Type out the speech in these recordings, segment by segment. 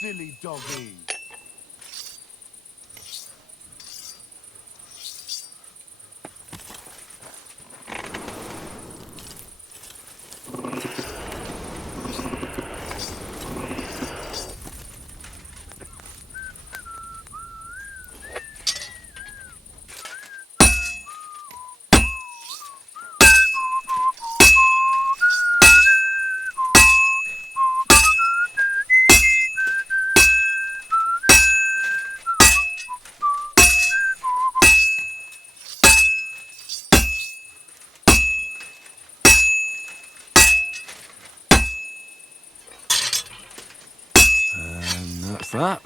silly doggy. And that's that.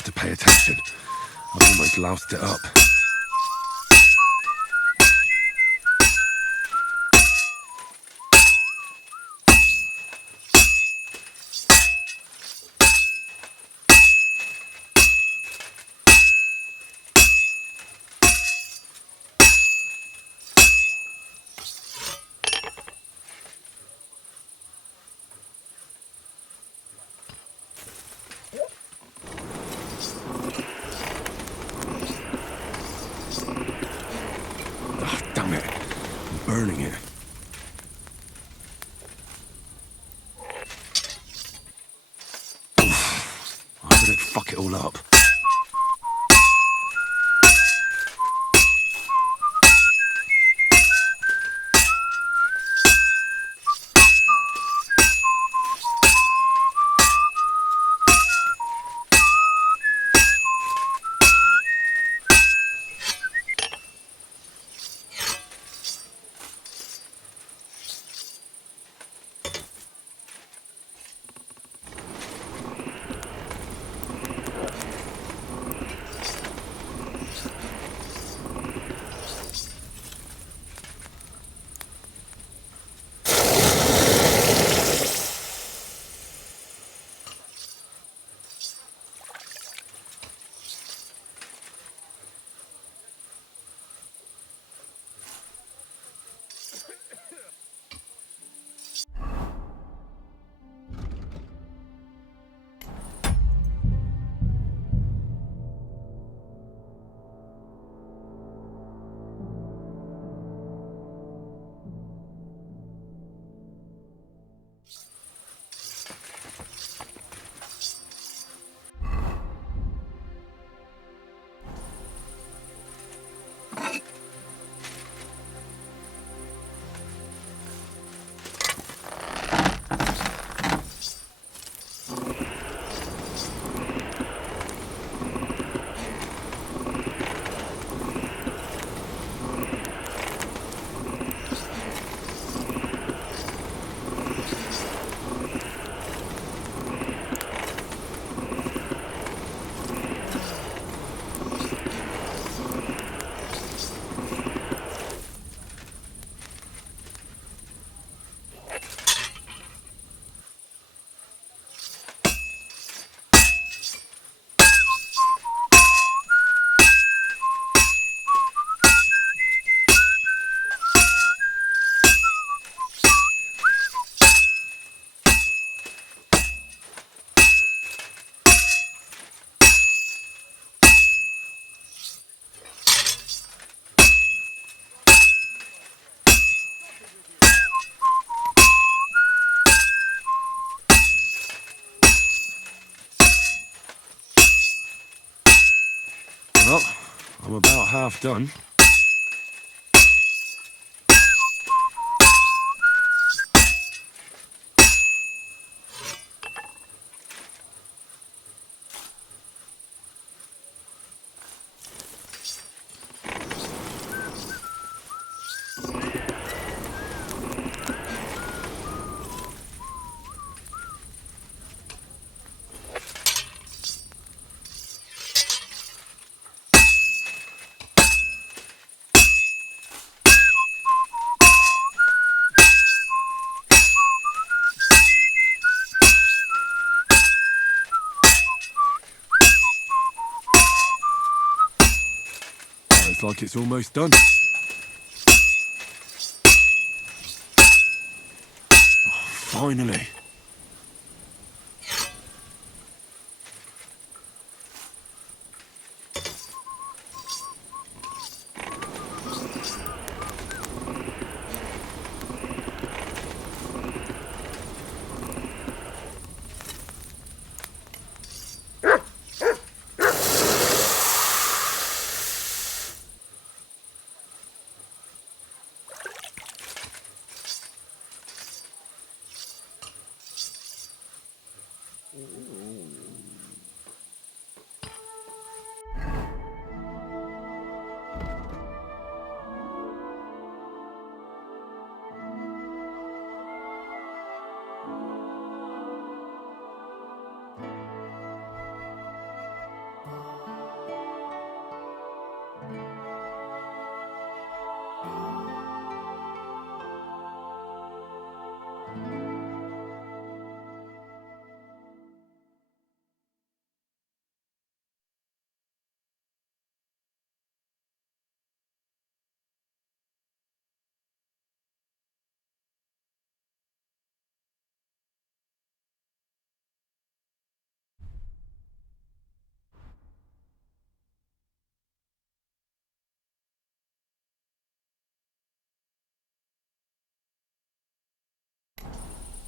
have to pay attention. I've almost loused it up. Damn it. I'm burning it. I hope I don't fuck it all up. Well, I'm about half done. Looks like it's almost done. Oh, finally.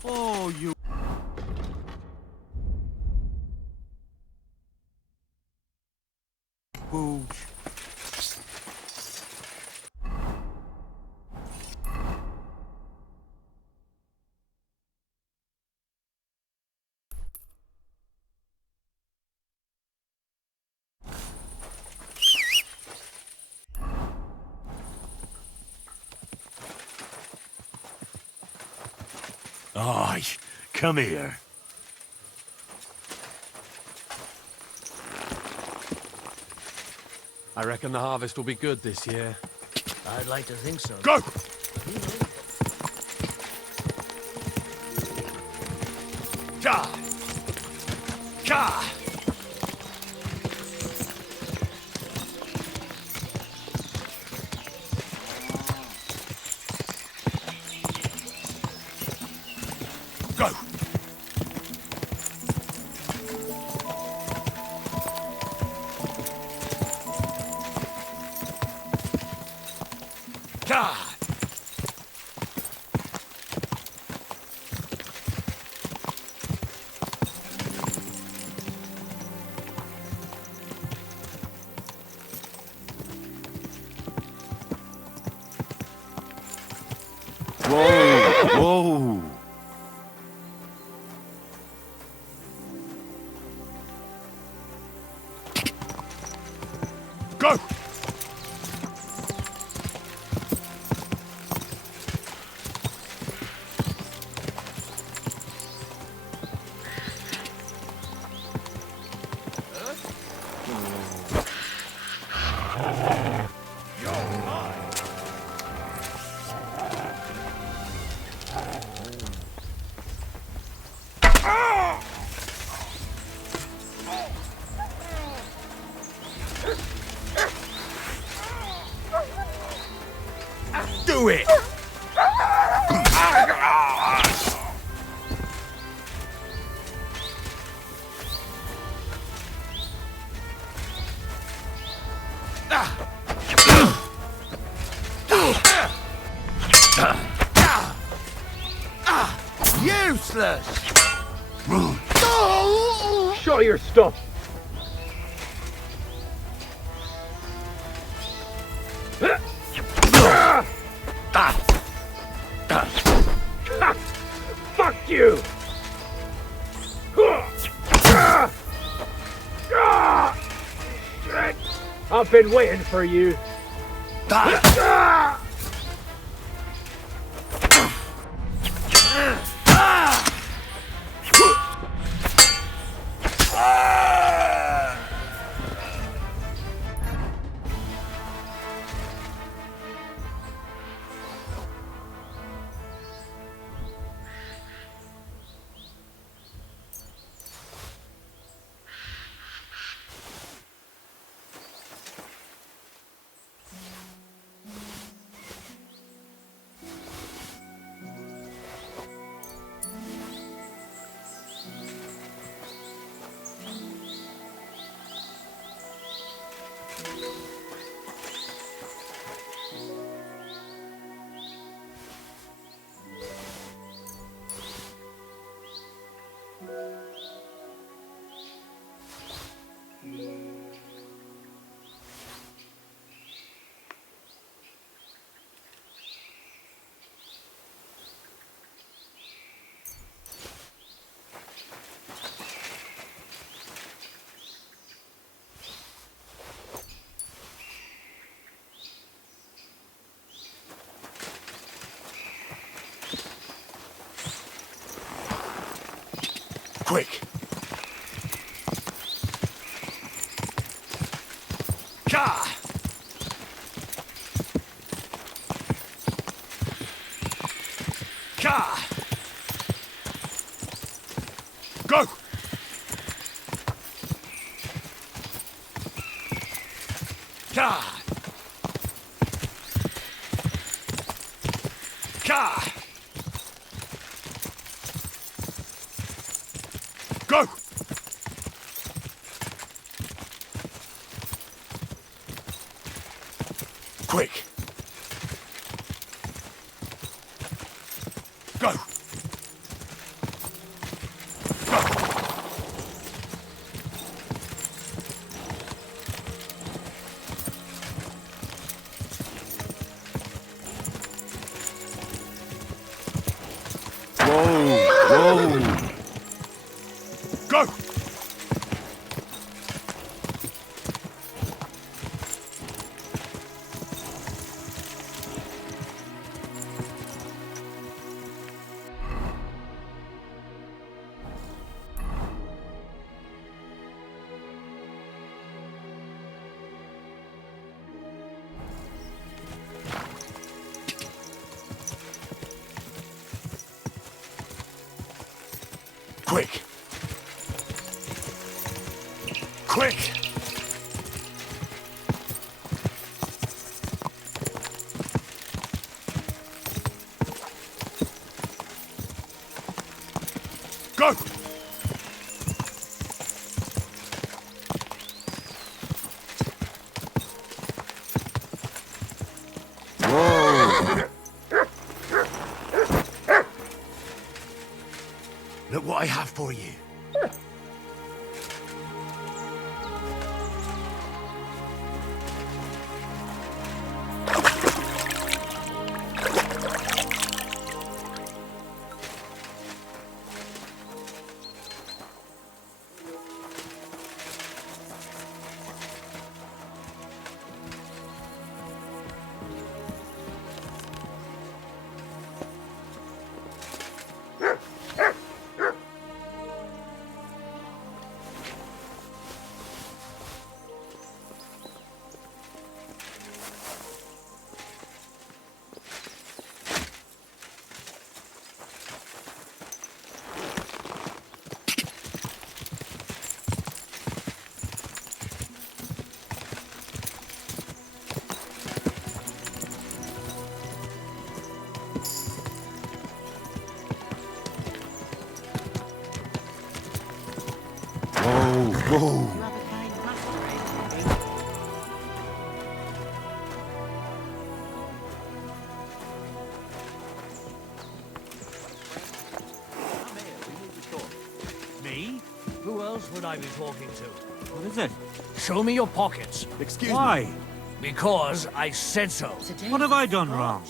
Oh, you... Booch. Aye, come here. I reckon the harvest will be good this year. I'd like to think so. Go! Ka! Ka! Go! Ka! Whoa! Whoa! Go! Do it! Useless! Show your stuff. Fuck you! I've been waiting for you. Quick! Ka! Ka! Go! Ka! Ka! Go! Quick! Go! Whoa! Go! Quick! Quick! Go! Whoa! Look what I have for you. Whoa! Me? Who else would I be talking to? What is it? Show me your pockets. Excuse me. Why? Because I said so. What have I done wrong?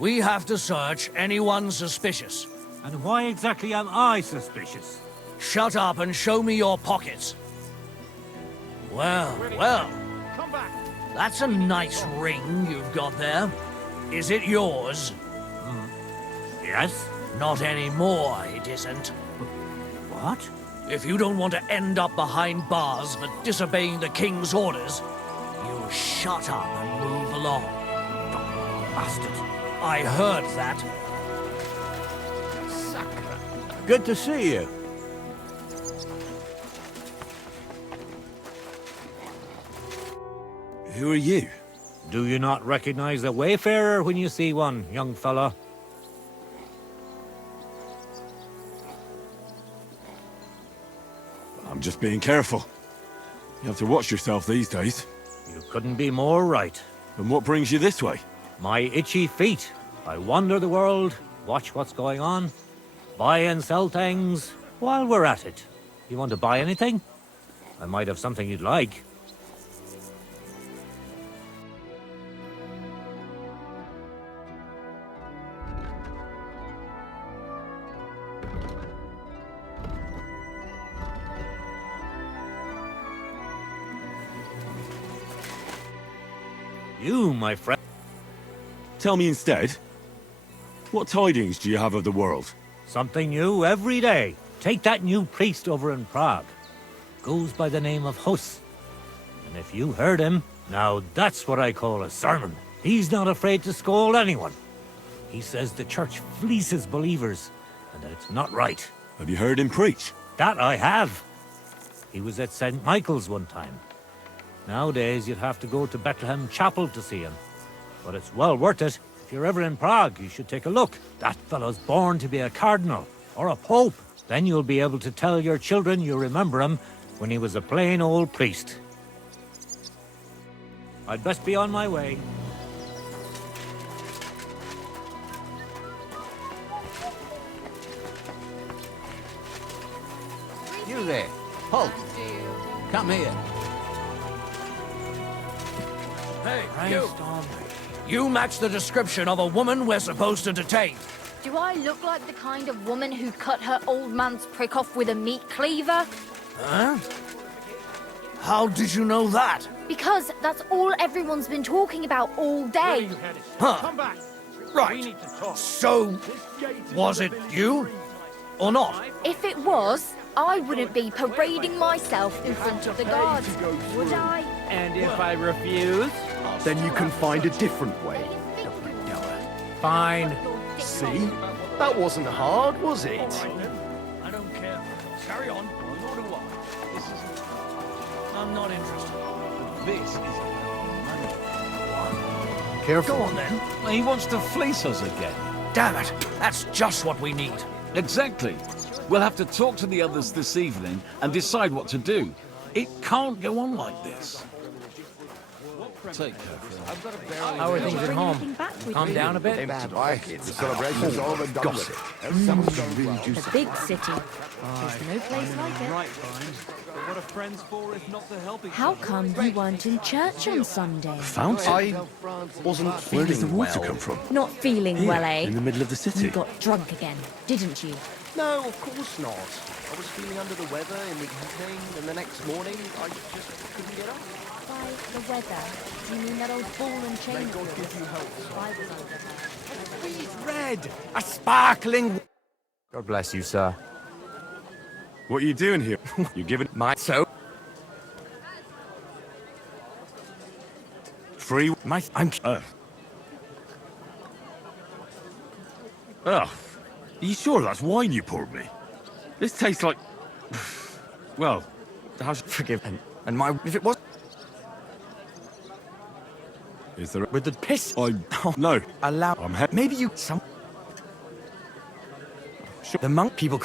We have to search anyone suspicious. And why exactly am I suspicious? Shut up and show me your pockets. Well, well. Come back. That's a nice ring you've got there. Is it yours? Yes? Not anymore, it isn't. What? If you don't want to end up behind bars for disobeying the king's orders, you shut up and move along. Bastard. I heard that. Good to see you. Who are you? Do you not recognize a wayfarer when you see one, young fella? I'm just being careful. You have to watch yourself these days. You couldn't be more right. And what brings you this way? My itchy feet. I wander the world, watch what's going on, buy and sell things while we're at it. You want to buy anything? I might have something you'd like. You, my friend. Tell me instead, what tidings do you have of the world? Something new every day. Take that new priest over in Prague. Goes by the name of Hus. And if you heard him, now that's what I call a sermon. He's not afraid to scold anyone. He says the church fleeces believers, and that it's not right. Have you heard him preach? That I have. He was at St. Michael's one time. Nowadays, you'd have to go to Bethlehem Chapel to see him. But it's well worth it. If you're ever in Prague, you should take a look. That fellow's born to be a cardinal or a pope. Then you'll be able to tell your children you remember him when he was a plain old priest. I'd best be on my way. You there, Hulk. Come here. Hey, you! You match the description of a woman we're supposed to detain. Do I look like the kind of woman who cut her old man's prick off with a meat cleaver? Huh? How did you know that? Because that's all everyone's been talking about all day. Huh. Right. So, was it you? Or not? If it was, I wouldn't be parading myself in front of the guards, would I? And if I refuse? Then you can find a different way. Fine. See? That wasn't hard, was it? I don't care. Carry on. Nor do I. I'm not interested. This is Careful. Go on then. He wants to fleece us again. Damn it. That's just what we need. Exactly. We'll have to talk to the others this evening and decide what to do. It can't go on like this. Take care, friend. How are things at home? Calm down a bit? The celebration's all but done with it. The big city. There's no place like it. Right, fine. But what are friends for if not to help each How other? come you weren't in church on Sunday? Fountain? I wasn't Where does the feeling water well. come from? Not feeling well, eh? In the middle of the city. You got drunk again, didn't you? No, of course not. I was feeling under the weather in the evening, and the next morning I just couldn't get up. By the weather, do you mean that old ball and chain? May God give you help. I was under her. He's red! A sparkling... God bless you, sir. What are you doing here? You giving My... So? free? I'm... Oh. Are you sure that's wine you poured me? This tastes like... Well, how's... Forgive me. And my... If it was... Is there... With the piss... No. Allow... I'm Maybe you... Some... Sure. The monk people...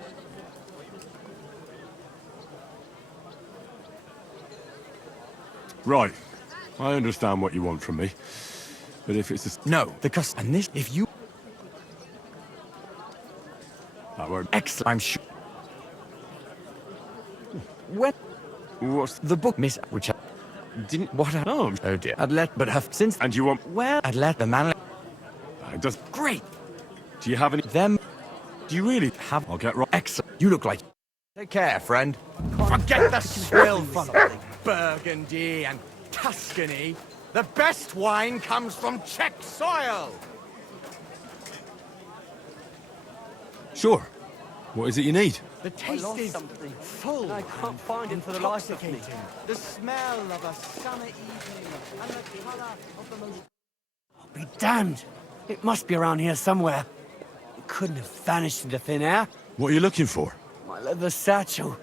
Right. I understand what you want from me. But if it's a... No, because... And this... If you... That won't... Excellent. I'm sure... When... What's... The book, Miss... Which I... Didn't... What I... Oh, Oh dear. I'd let... But have since... and you want... Well... I'd let the man... It does... Great. Do you have any... Them... Do you really... Have... I'll get right... Excellent. You look like... Take care, friend. Forget the swill from Burgundy and Tuscany. The best wine comes from Czech soil. Sure. What is it you need? The taste is full. I can't find it for the life of me. The smell of a summer evening and the colour of the most... I'll be damned. It must be around here somewhere. It couldn't have vanished into thin air. What are you looking for? My leather satchel.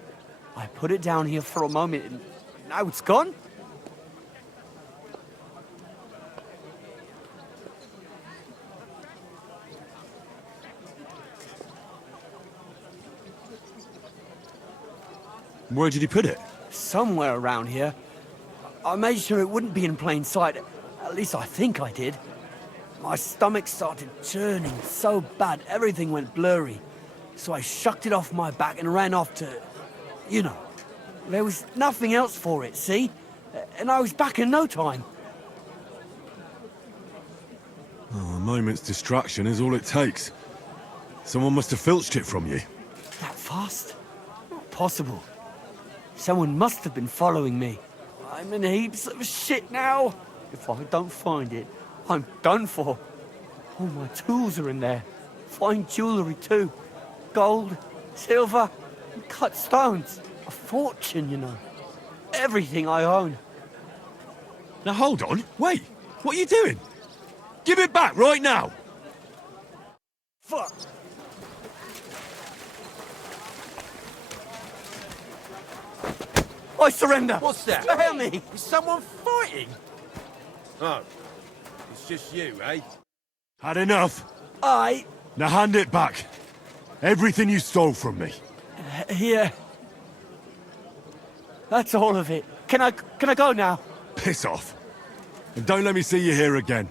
I put it down here for a moment and now it's gone. Where did he put it? Somewhere around here. I made sure it wouldn't be in plain sight. At least I think I did. My stomach started churning so bad, everything went blurry. So I shucked it off my back and ran off to... You know. There was nothing else for it, see? And I was back in no time. Oh, a moment's distraction is all it takes. Someone must have filched it from you. That fast? Not possible. Someone must have been following me. I'm in heaps of shit now. If I don't find it, I'm done for. All my tools are in there. Fine jewellery too. Gold, silver, and cut stones. A fortune, you know. Everything I own. Now hold on. Wait. What are you doing? Give it back right now. Fuck. I surrender. What's that? Spare me. Is someone fighting? Oh. It's just you, eh? Had enough. I... Now hand it back. Everything you stole from me. Here. That's all of it. Can I go now? Piss off. And don't let me see you here again.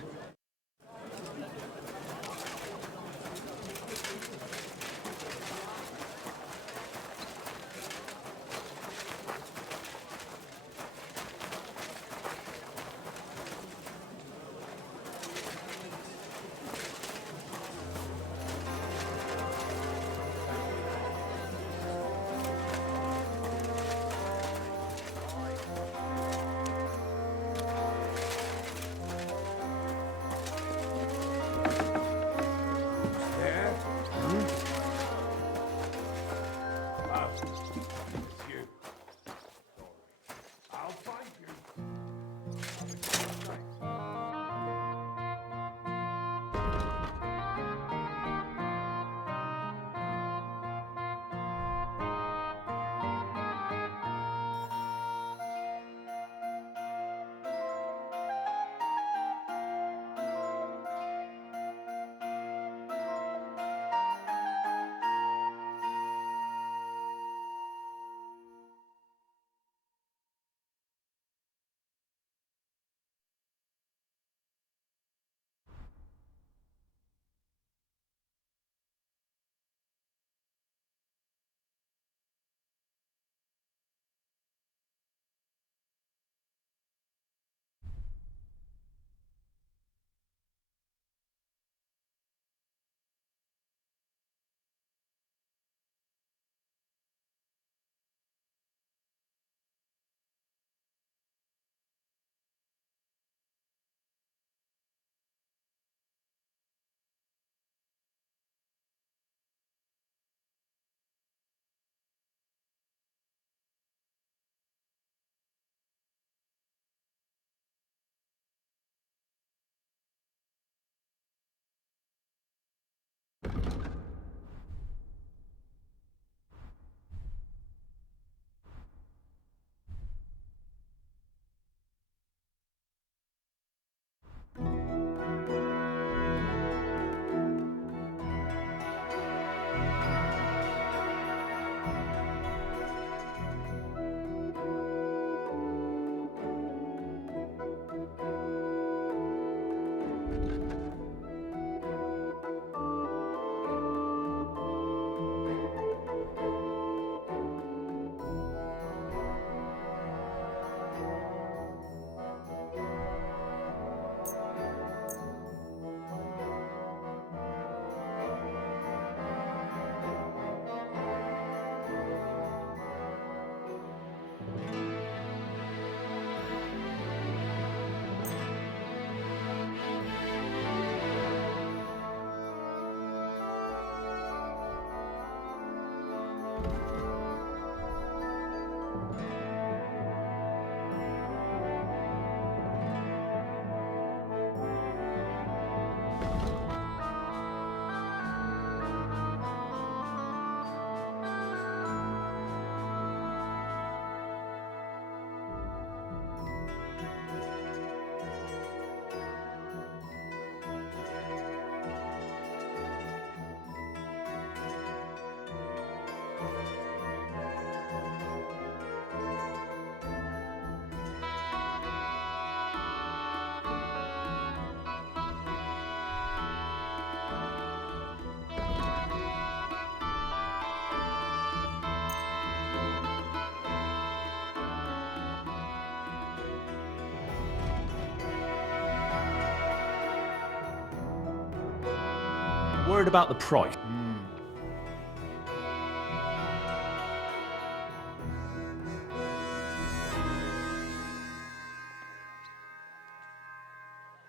Worried about the price.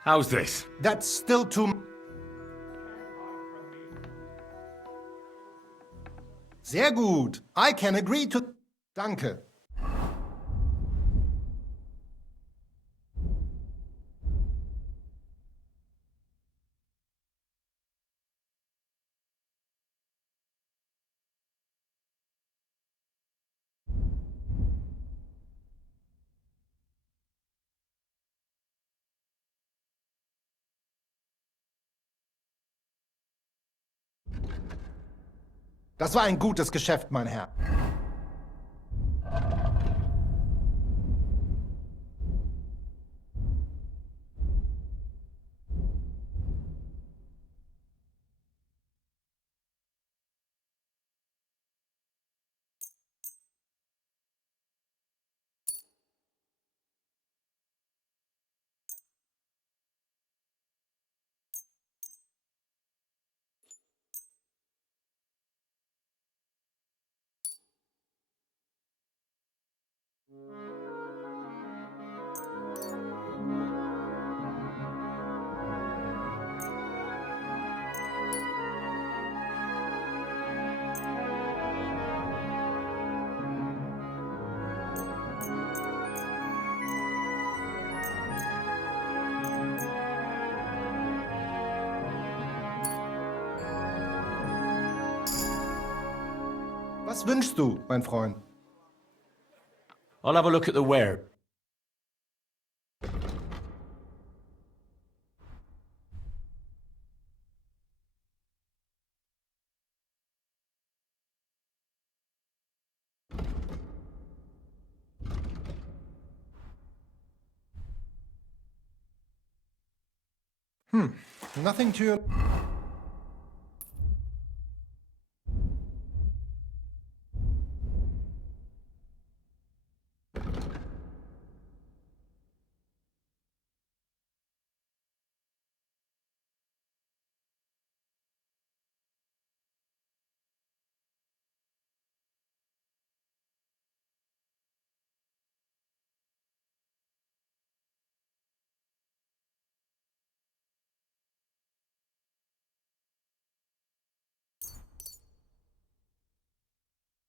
How's this? That's still too... Sehr gut. I can agree to... Danke. Das war ein gutes Geschäft, mein Herr. Was wünschst du, mein Freund? I'll have a look at the ware. Nothing to...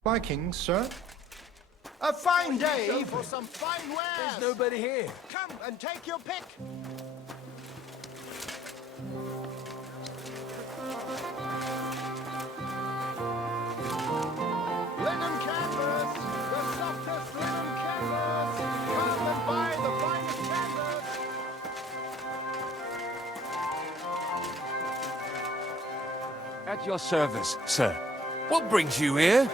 Vikings, sir? A fine day for some fine wares! There's nobody here. Come and take your pick! Linen canvas! The softest linen canvas! Come and buy the finest canvas! At your service, sir. What brings you here?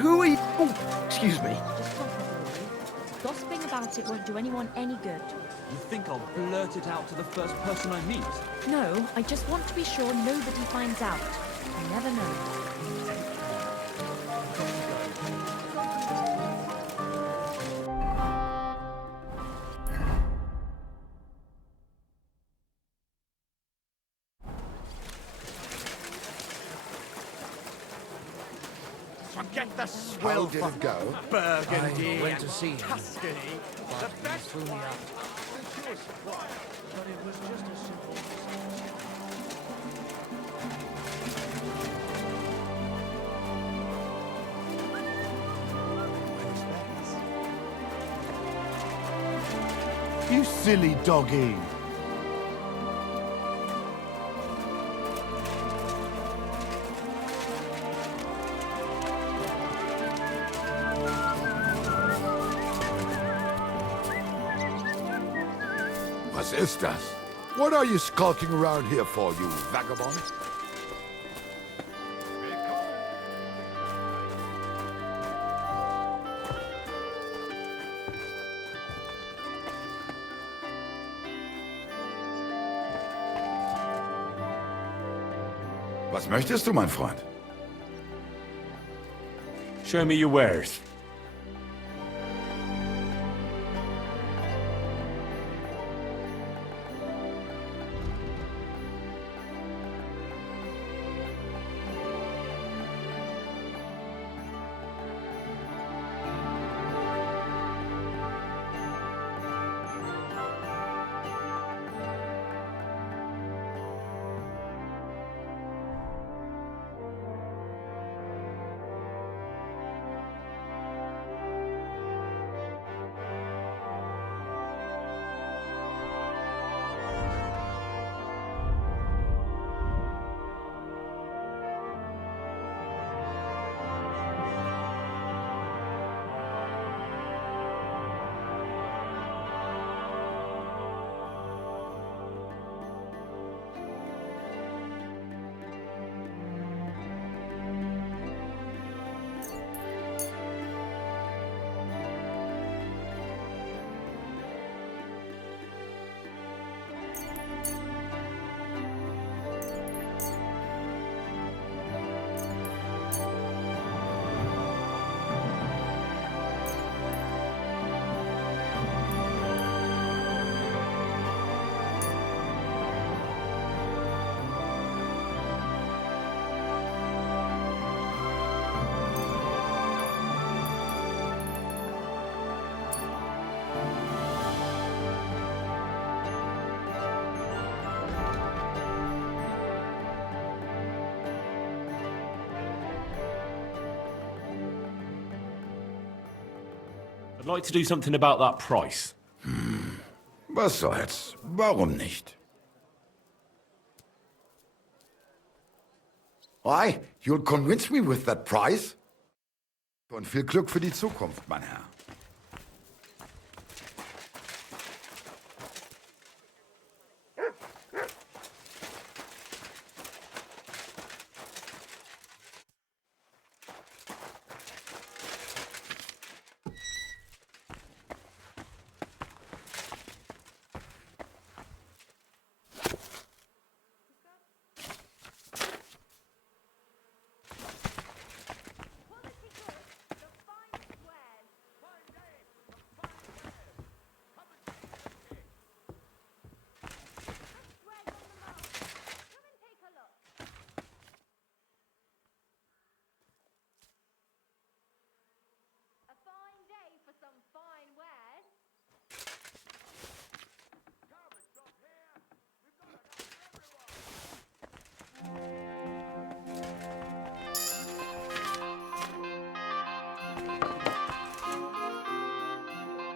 Who are you? Oh, excuse me. Gossiping about it won't do anyone any good. You think I'll blurt it out to the first person I meet? No, I just want to be sure nobody finds out. You never know. Forget the swill. How did it go? Burgundy I went and to see him, Tuscany. but The he best threw me wine. out. But it was just a simple You silly doggy. Was ist das? What are you skulking around here for, you vagabond? Was möchtest du, mein Freund? Show me your wares. I'd like to do something about that price. Was soll's? Warum nicht? Why? You'll convince me with that price? Und viel Glück für die Zukunft, mein Herr.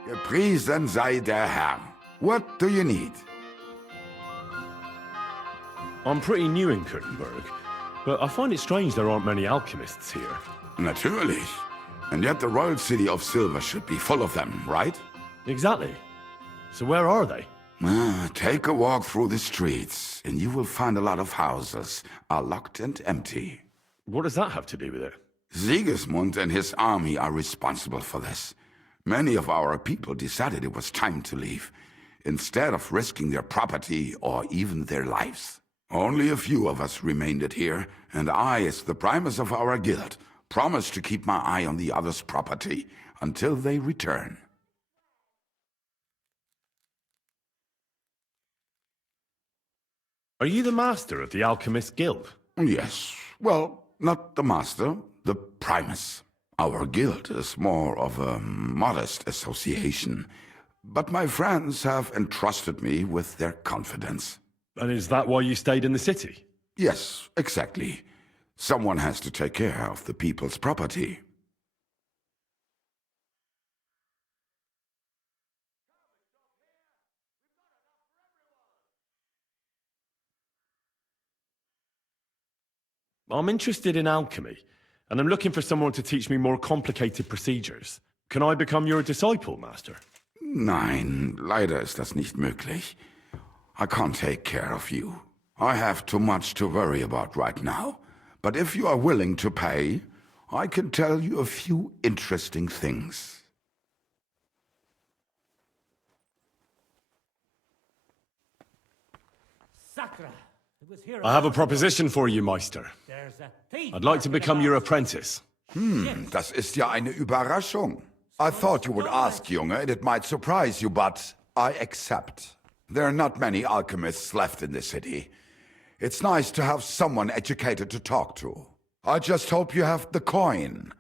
Gepriesen sei der Herr. What do you need? I'm pretty new in Kuttenberg, but I find it strange there aren't many alchemists here. Natürlich. And yet the royal city of Silver should be full of them, right? Exactly. So where are they? Take a walk through the streets, and you will find a lot of houses are locked and empty. What does that have to do with it? Sigismund and his army are responsible for this. Many of our people decided it was time to leave, instead of risking their property or even their lives. Only a few of us remained here, and I, as the primus of our guild, promise to keep my eye on the others' property until they return. Are you the master of the Alchemist Guild? Yes. Well, not the master, the primus. Our guild is more of a modest association, but my friends have entrusted me with their confidence. And is that why you stayed in the city? Yes, exactly. Someone has to take care of the people's property. I'm interested in alchemy, and I'm looking for someone to teach me more complicated procedures. Can I become your disciple, Master? Nein, leider ist das nicht möglich. I can't take care of you. I have too much to worry about right now. But if you are willing to pay, I can tell you a few interesting things. Sacra! It was here. I have a proposition for you, Meister. There's a thief. I'd like to become your apprentice. Das ist ja eine Überraschung. I thought you would ask, Junge, and it might surprise you, but I accept. There are not many alchemists left in the city. It's nice to have someone educated to talk to. I just hope you have the coin.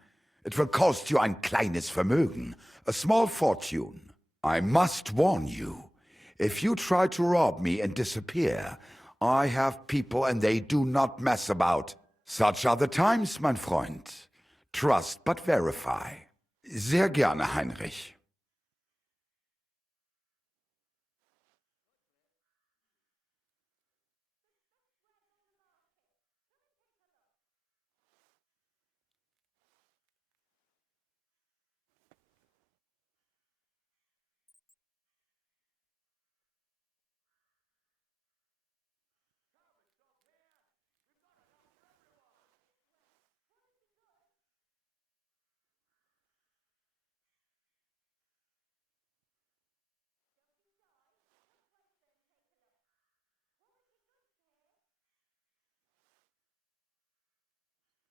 It will cost you ein kleines Vermögen, a small fortune. I must warn you, if you try to rob me and disappear, I have people and they do not mess about. Such are the times, mein Freund. Trust but verify. Sehr gerne, Heinrich.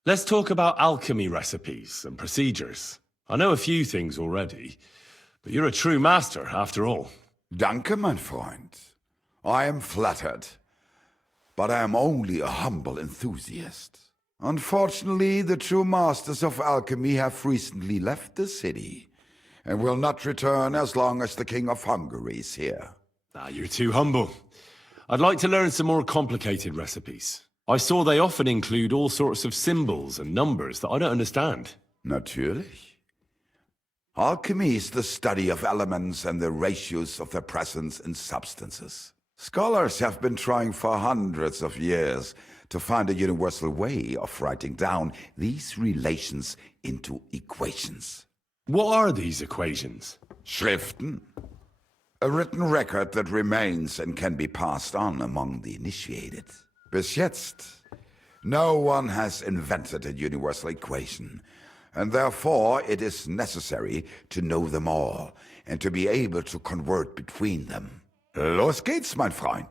Let's talk about alchemy recipes and procedures. I know a few things already, but you're a true master after all. Danke, mein Freund. I am flattered, but I am only a humble enthusiast. Unfortunately, the true masters of alchemy have recently left the city, and will not return as long as the King of Hungary is here. You're too humble. I'd like to learn some more complicated recipes. I saw they often include all sorts of symbols and numbers that I don't understand. Natürlich. Alchemy is the study of elements and the ratios of their presence in substances. Scholars have been trying for hundreds of years to find a universal way of writing down these relations into equations. What are these equations? Schriften. A written record that remains and can be passed on among the initiated. Bis jetzt, no one has invented a universal equation, and therefore it is necessary to know them all and to be able to convert between them. Los geht's, mein Freund.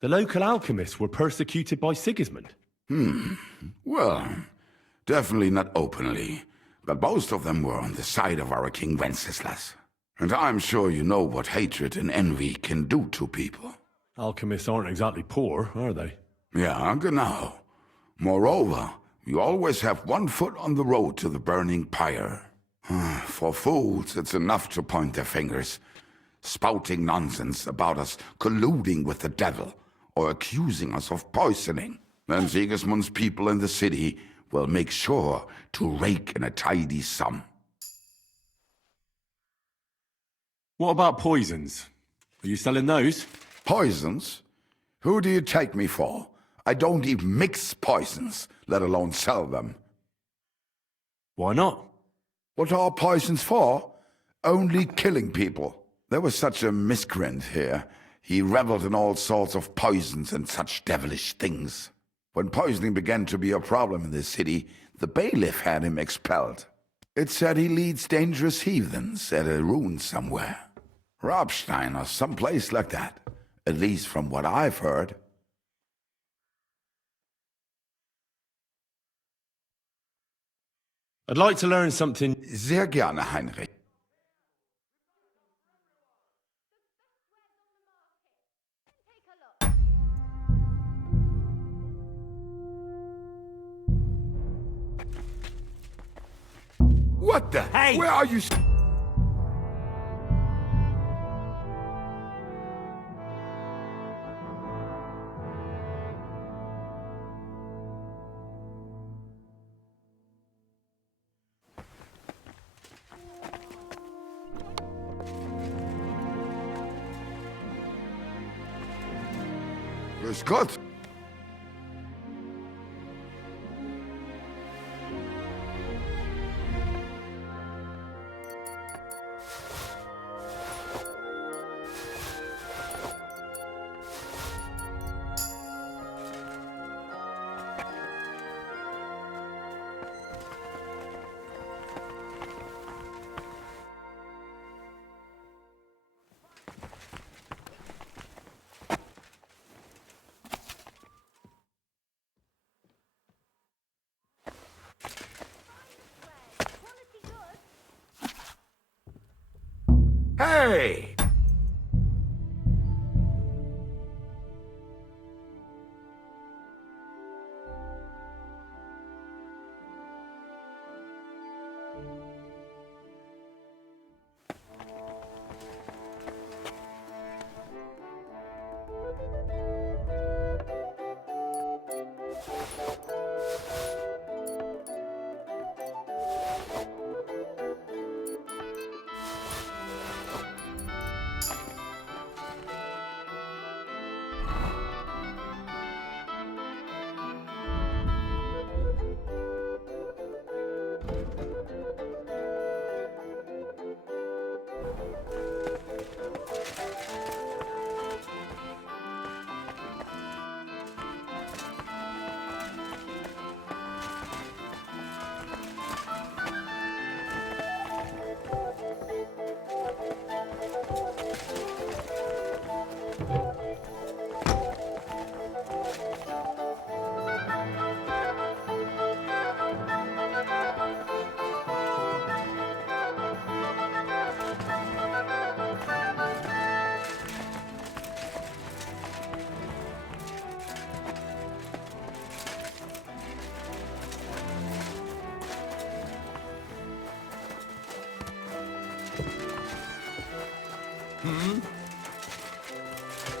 The local alchemists were persecuted by Sigismund. Well, definitely not openly, but most of them were on the side of our King Wenceslas. And I'm sure you know what hatred and envy can do to people. Alchemists aren't exactly poor, are they? Ja, genau. Moreover, you always have one foot on the road to the burning pyre. For fools, it's enough to point their fingers, spouting nonsense about us colluding with the devil, or accusing us of poisoning. Then Sigismund's people in the city will make sure to rake in a tidy sum. What about poisons? Are you selling those? Poisons? Who do you take me for? I don't even mix poisons, let alone sell them. Why not? What are poisons for? Only killing people. There was such a miscreant here. He reveled in all sorts of poisons and such devilish things. When poisoning began to be a problem in the city, the bailiff had him expelled. It said he leads dangerous heathens at a ruin somewhere. Robstein or someplace like that. At least from what I've heard. I'd like to learn something. Sehr gerne, Heinrich. What the? Hey! Where are you? Grüß Gott. Hey!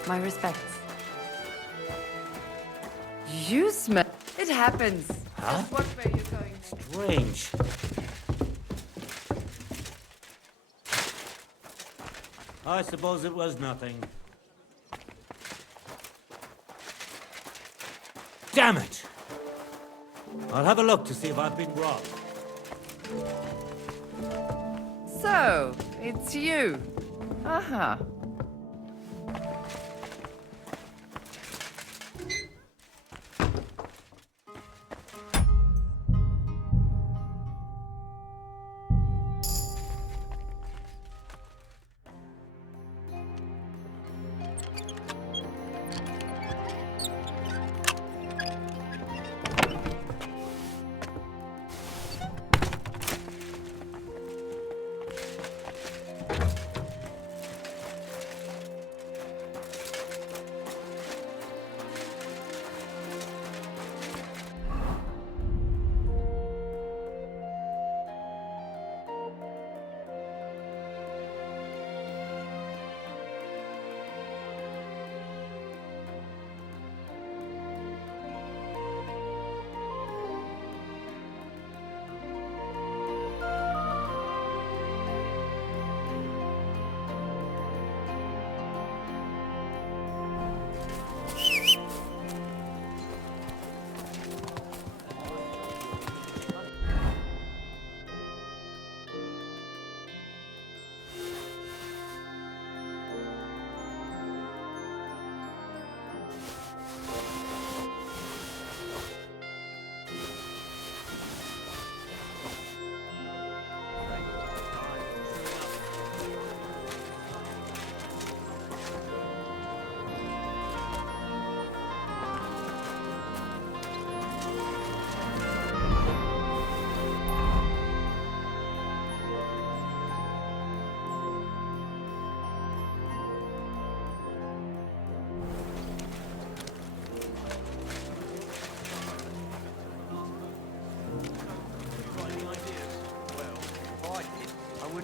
My respects. You smell. It happens. Huh? Just watch where you're going. Strange. I suppose it was nothing. Damn it! I'll have a look to see if I've been robbed. So, it's you. Uh-huh.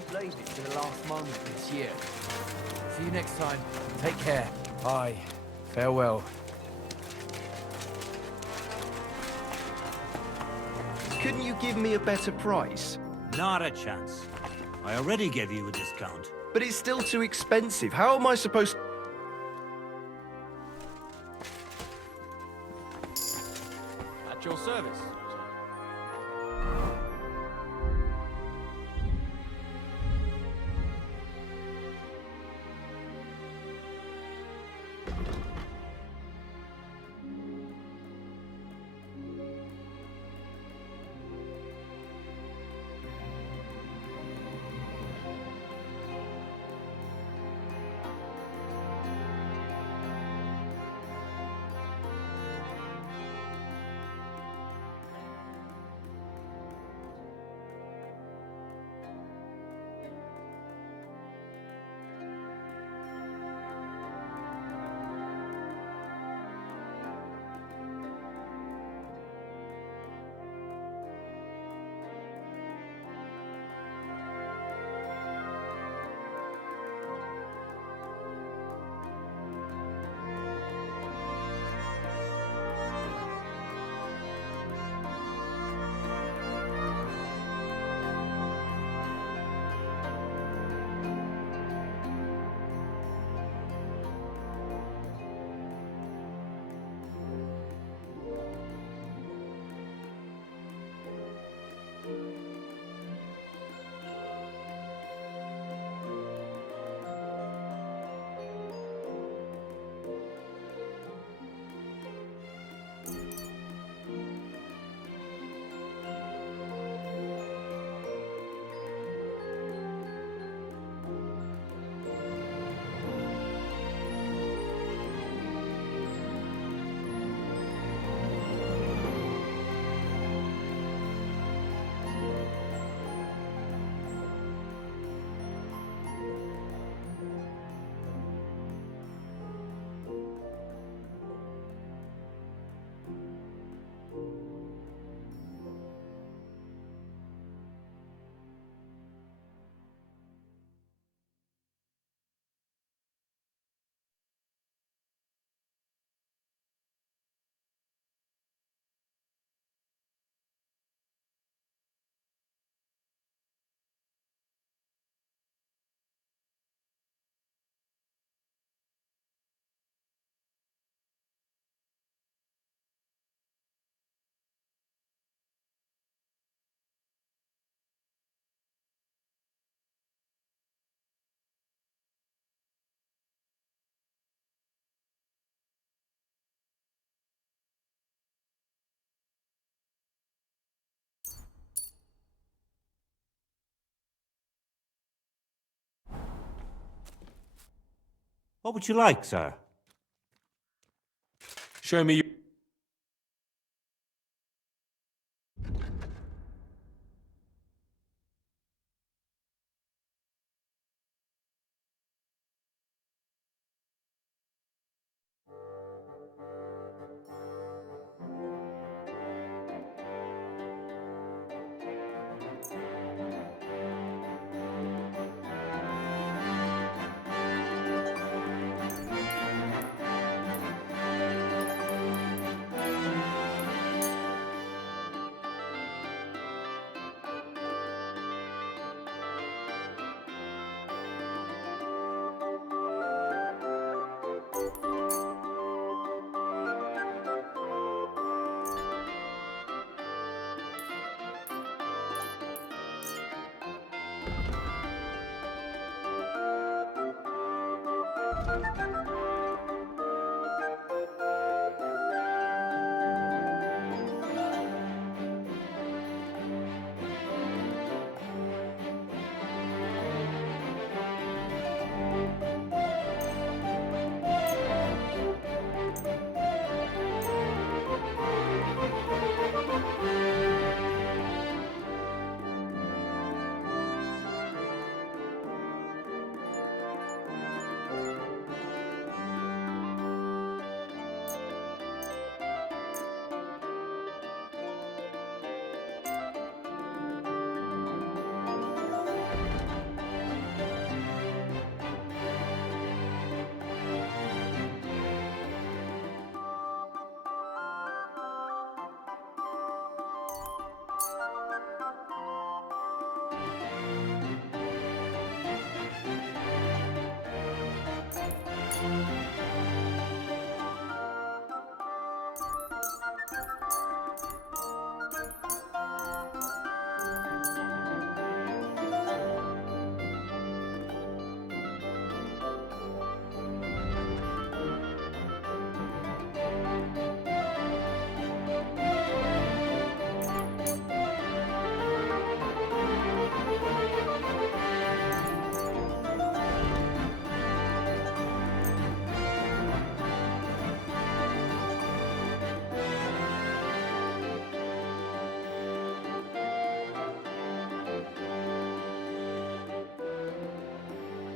explained it to the last moment of this year. See you next time. Take care. Bye. Farewell. Couldn't you give me a better price? Not a chance. I already gave you a discount. But it's still too expensive. How am I supposed... At your service. What would you like, sir? Show me your...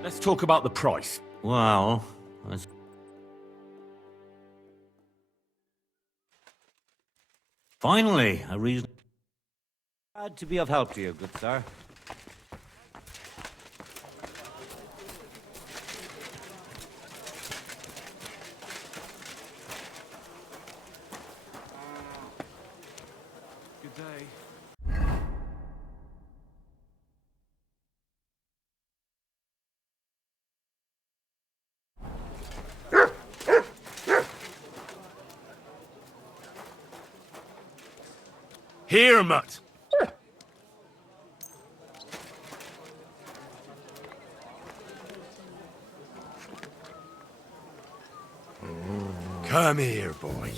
Let's talk about the price. Well, finally, a reason. Glad to be of help to you, good sir. Good day. Here, mutt. Come here, boy.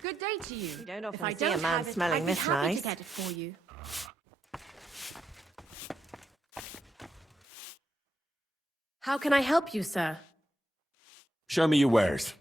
Good day to you. You don't often if I see a don't man have it, smelling I'd be this happy nice. to get it for you. How can I help you, sir? Show me your wares.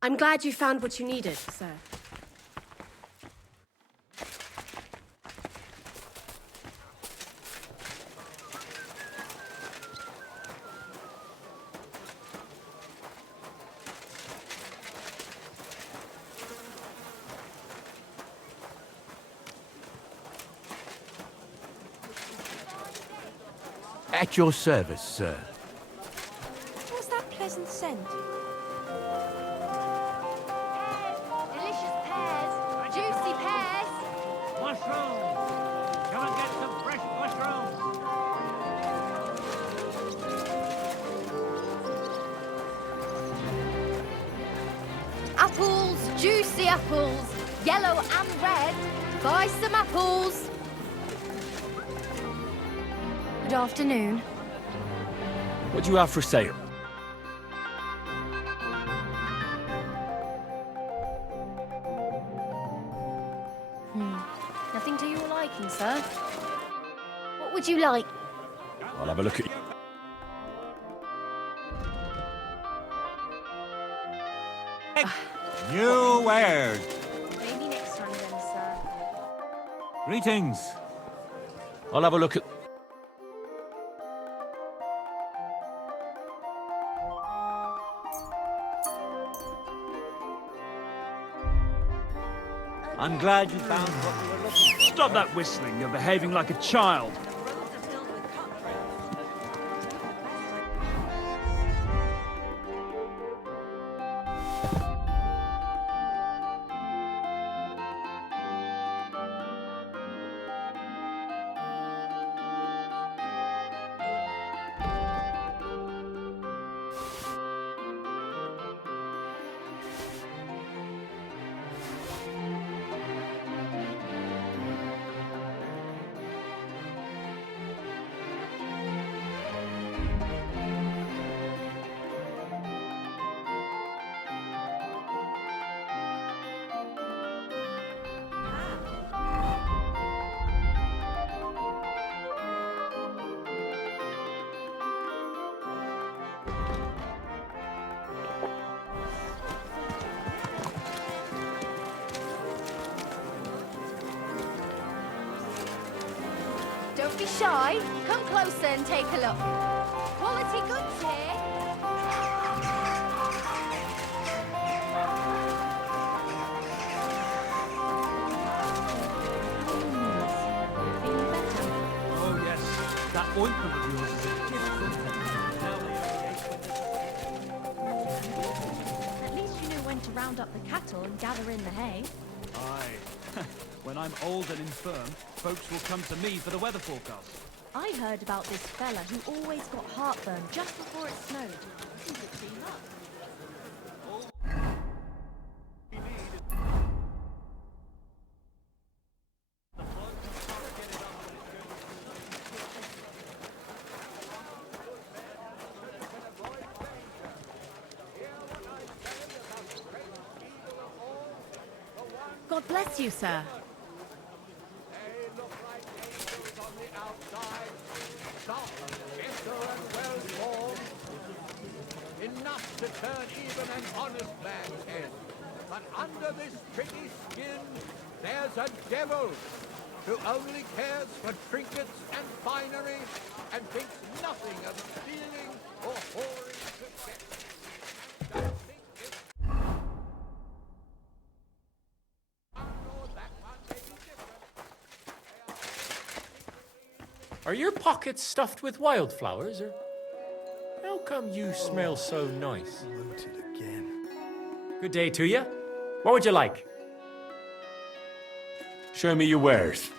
I'm glad you found what you needed, sir. At your service, sir. What's that pleasant scent? Delicious pears. Juicy pears. Mushrooms! Come and get some fresh mushrooms! Apples. Juicy apples. Yellow and red. Buy some apples. Good afternoon. What do you have for sale? Nothing to your liking, sir. What would you like? I'll have a look at you. New wares! Maybe next time then, sir. Greetings! I'll have a look at... I'm glad you found what you were looking for. Stop that whistling. You're behaving like a child. Don't be shy. Come closer and take a look. Quality goods here. ointment of yours is a gift from heaven. At least you know when to round up the cattle and gather in the hay. Aye. When I'm old and infirm, folks will come to me for the weather forecast. I heard about this fella who always got heartburn just before it snowed. Seems it's been luck. God bless you, sir. Enough to turn even an honest man's head. But under this pretty skin, there's a devil who only cares for trinkets and finery and thinks nothing of stealing or whoring to death. Are your pockets stuffed with wildflowers, or how come you smell so nice? Looted again. Good day to you. What would you like? Show me your wares.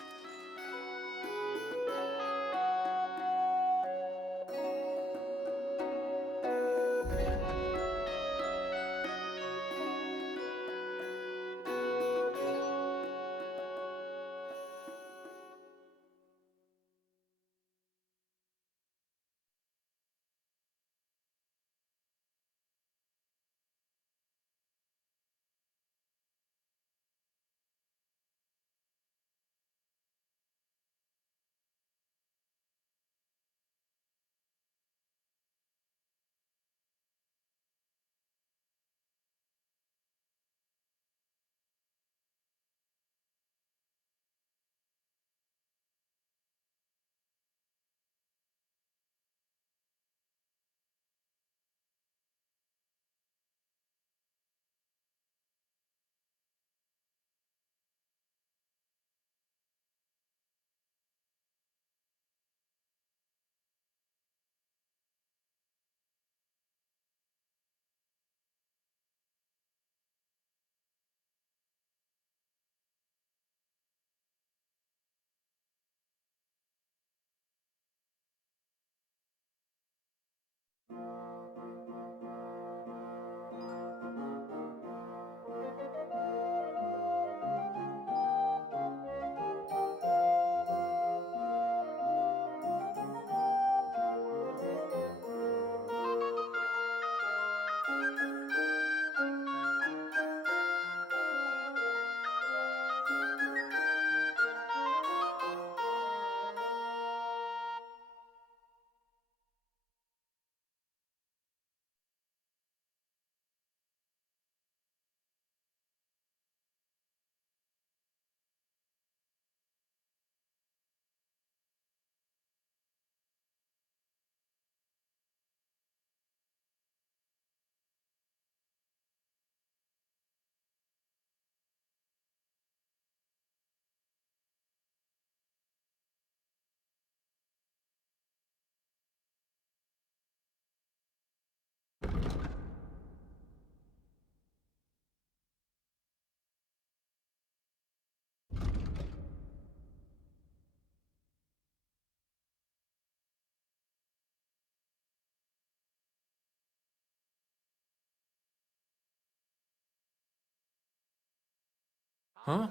Huh?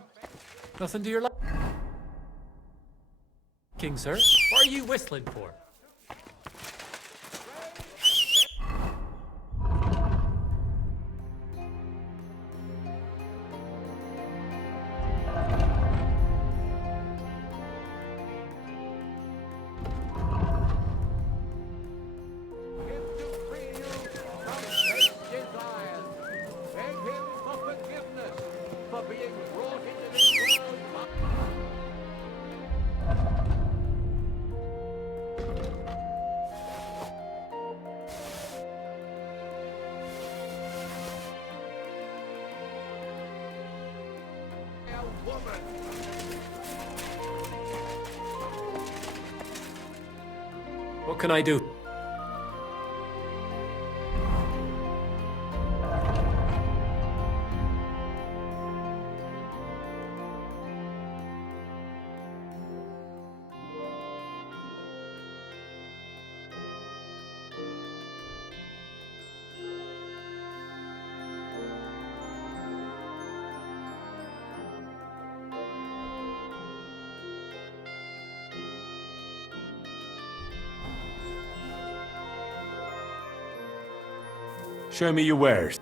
Nothing to your liking, sir? What are you whistling for? What can I do? Show me your wares.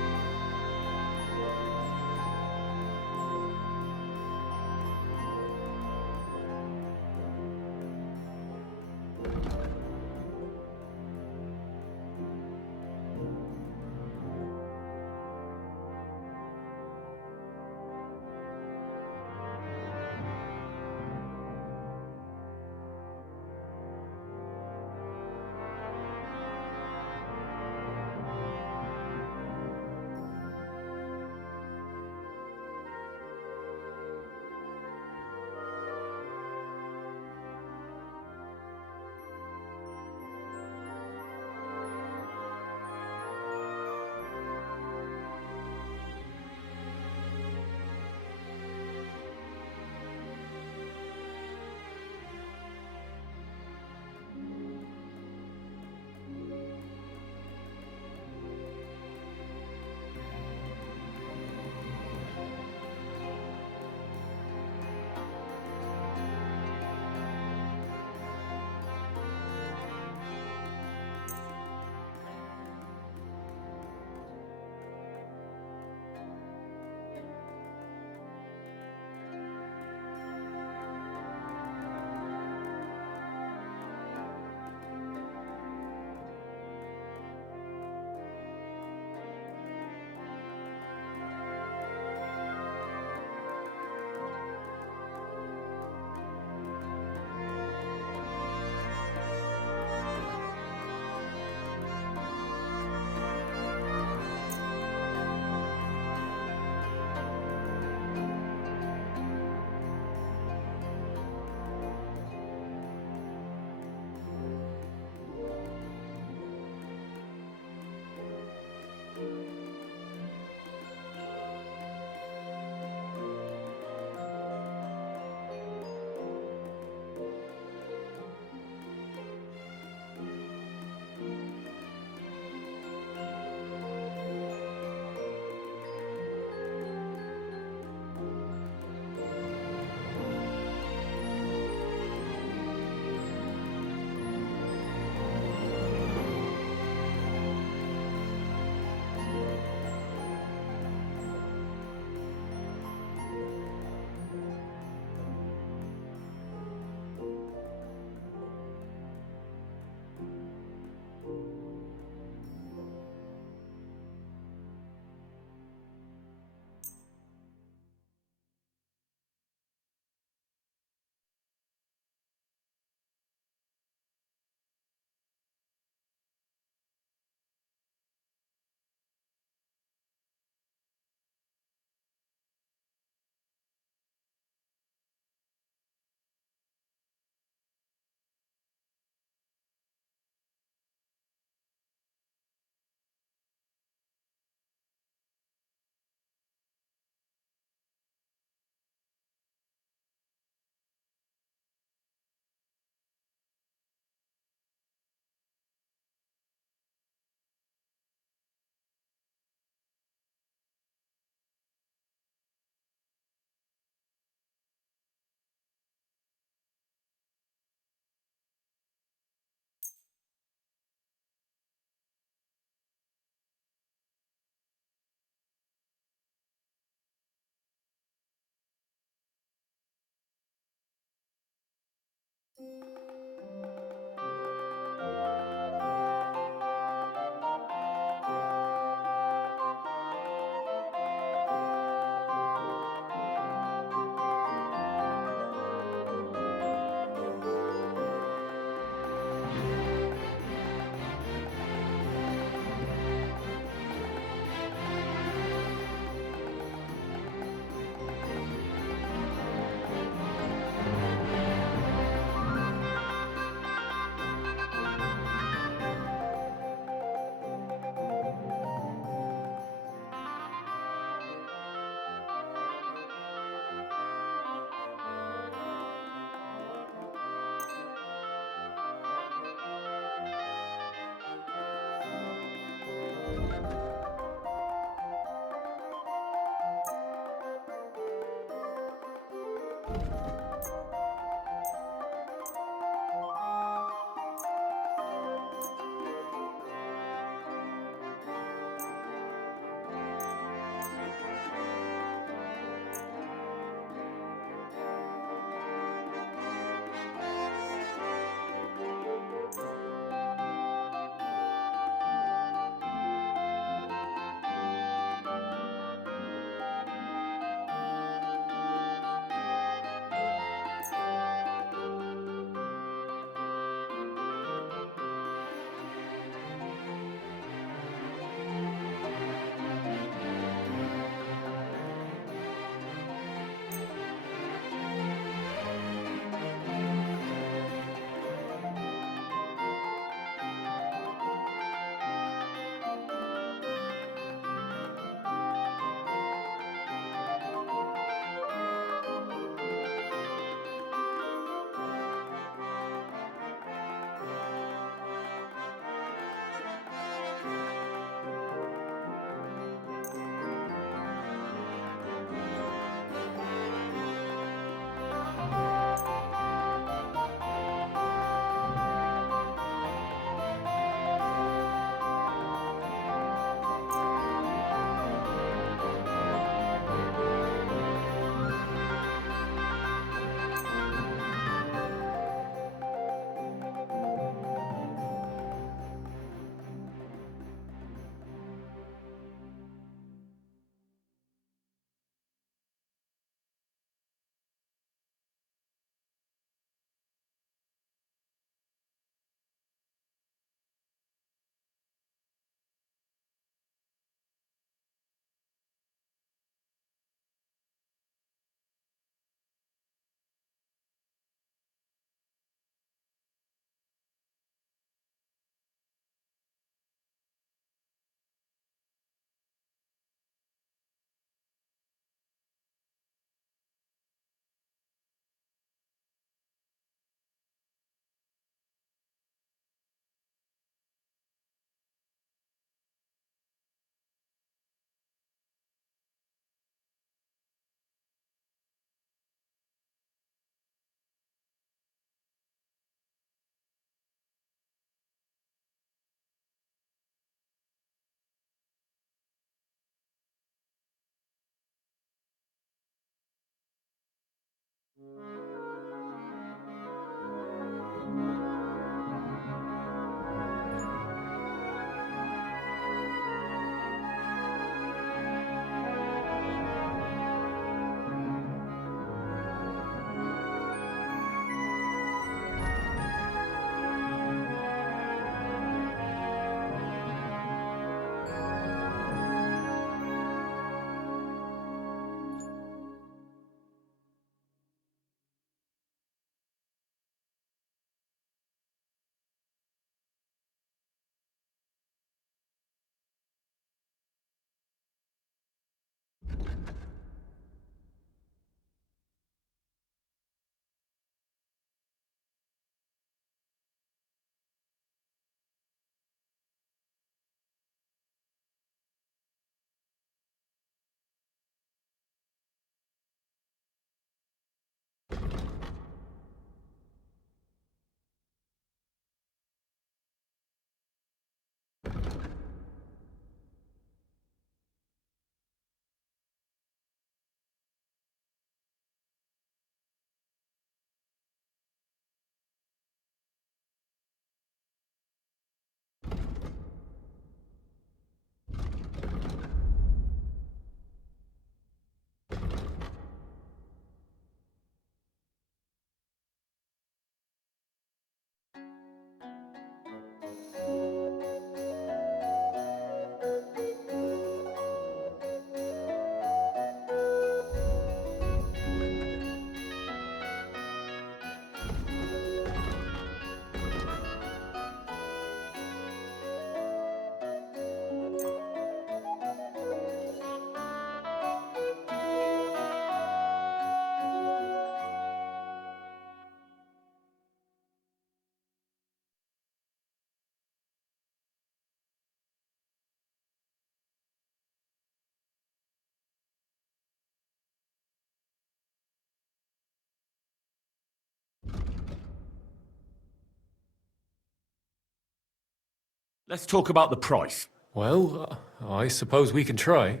Let's talk about the price. Well, I suppose we can try.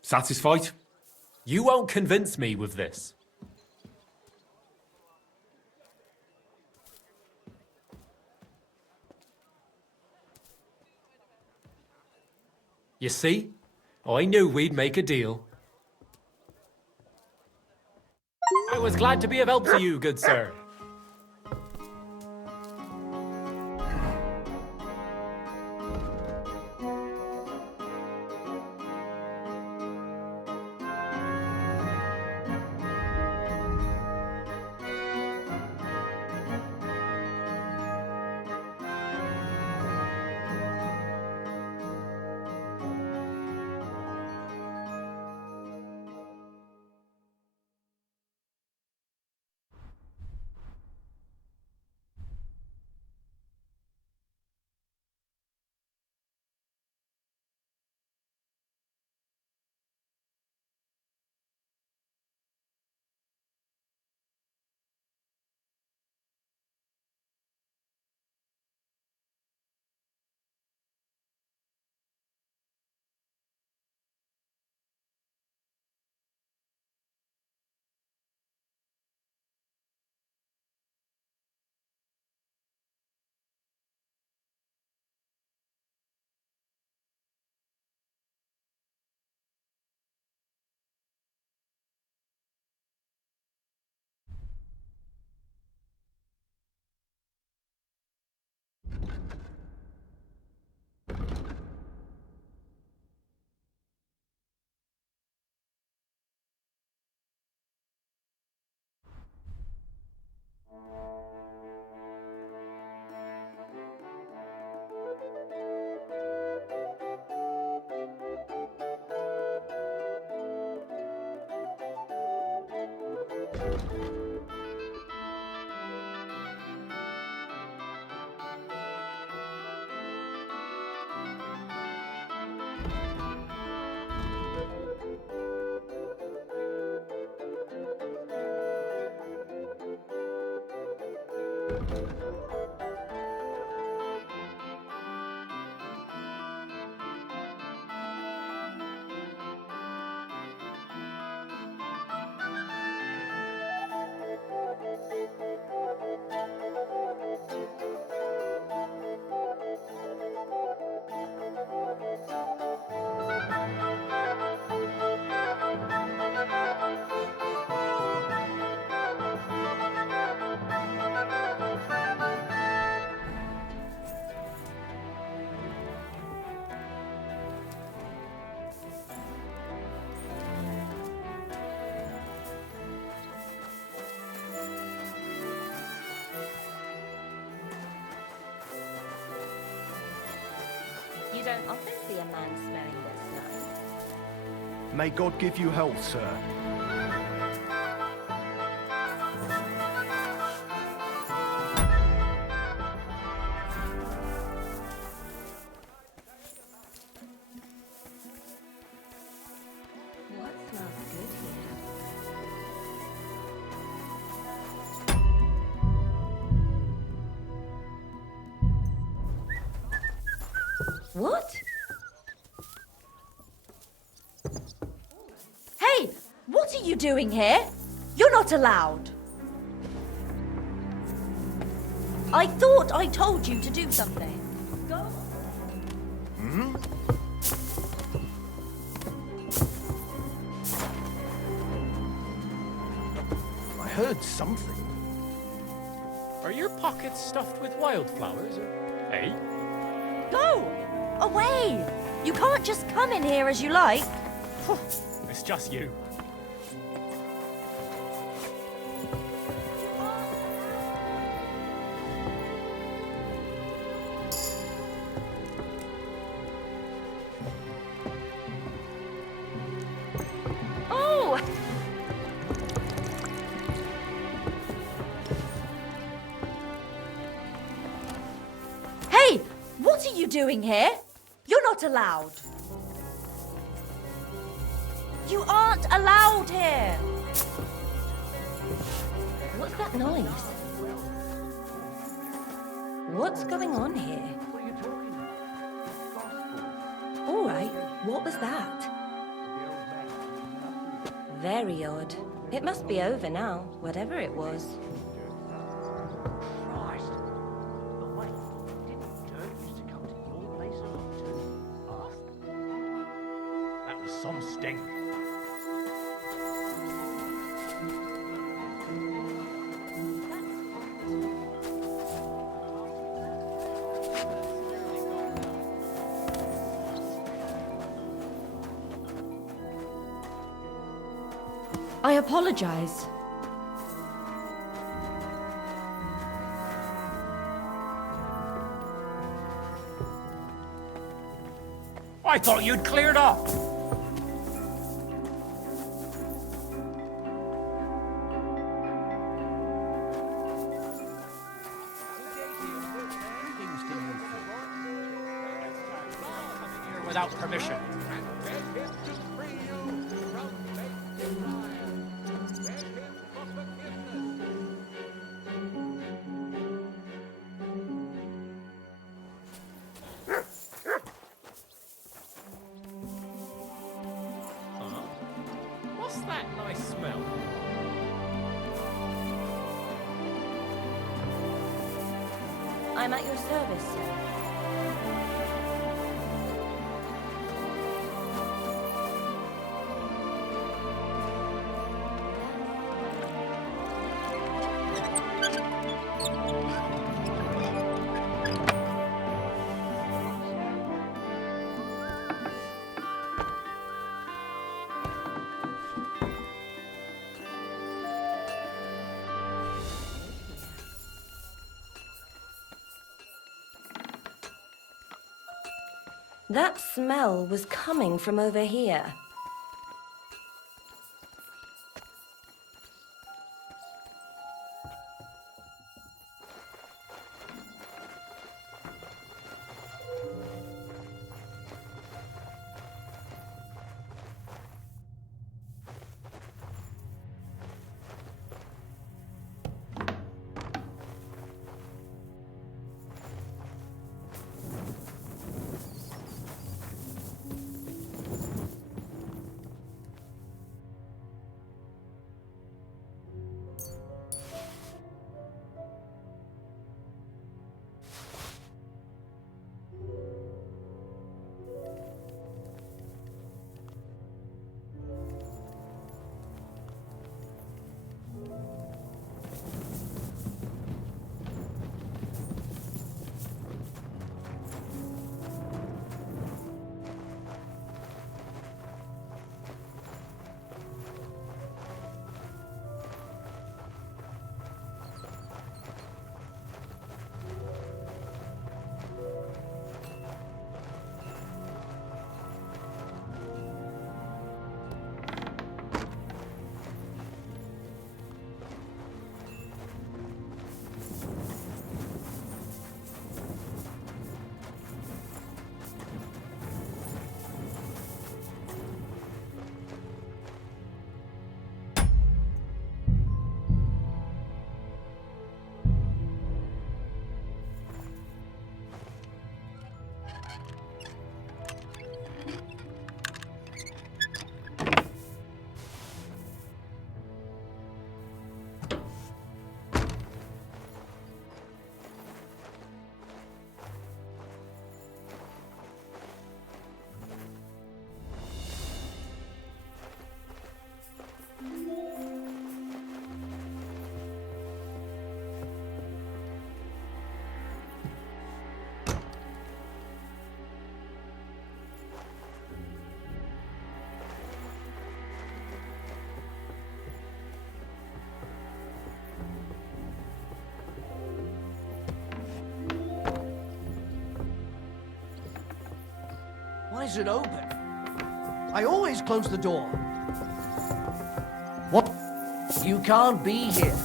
Satisfied? You won't convince me with this. You see? I knew we'd make a deal. I was glad to be of help to you, good sir. You don't often see a man smelling this nice. May God give you health, sir. What smells good here? What? Hey! What are you doing here? You're not allowed. I thought I told you to do something. heard something. Are your pockets stuffed with wildflowers, or... Hey? Go! Away! You can't just come in here as you like. It's just you. Oh! Hey! What are you doing here? You're not allowed. You aren't allowed here! What's that noise? What's going on here? All right, what was that? Very odd. It must be over now, whatever it was. That was some stink. I apologize. I thought you'd cleared up. Without permission. What's that nice smell? I'm at your service, sir. That smell was coming from over here. is it open? I always close the door. What? You can't be here.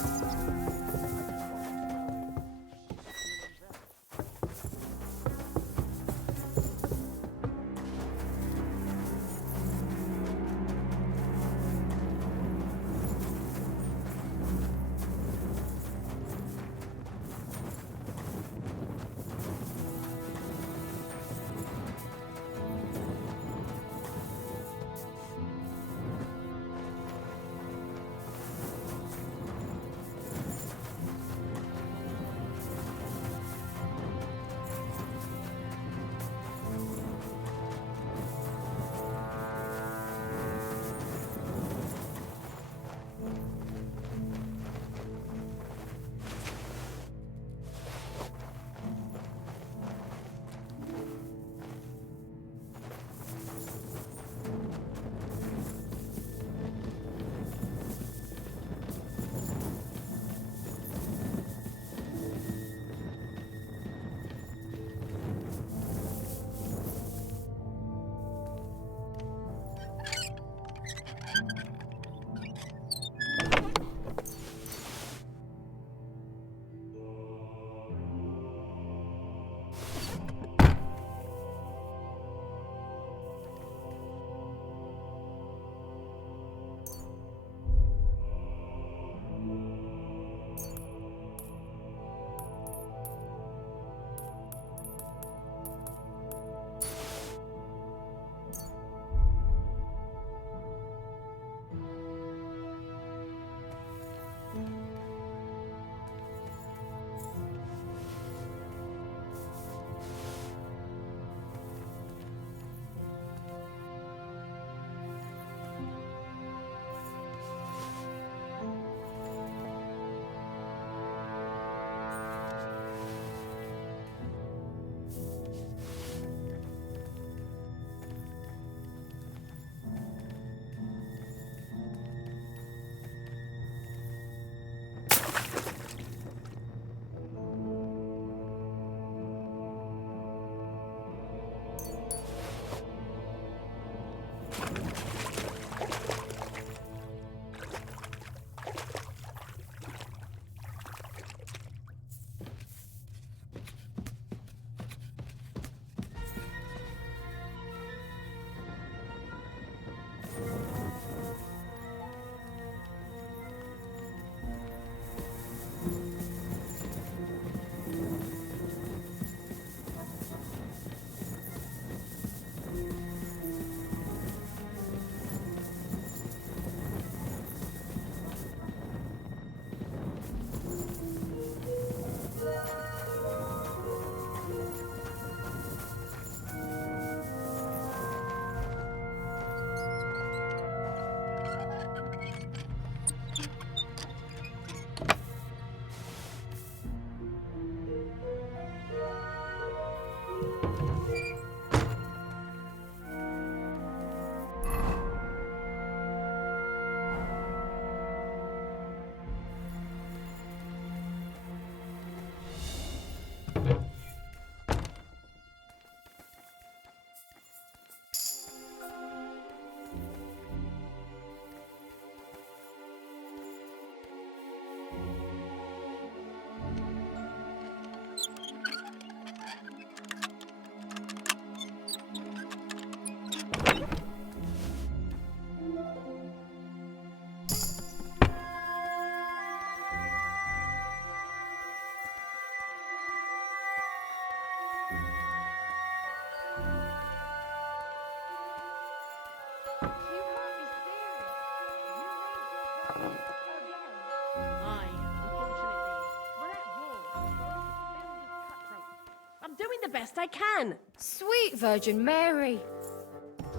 I'm doing the best I can. Sweet Virgin Mary.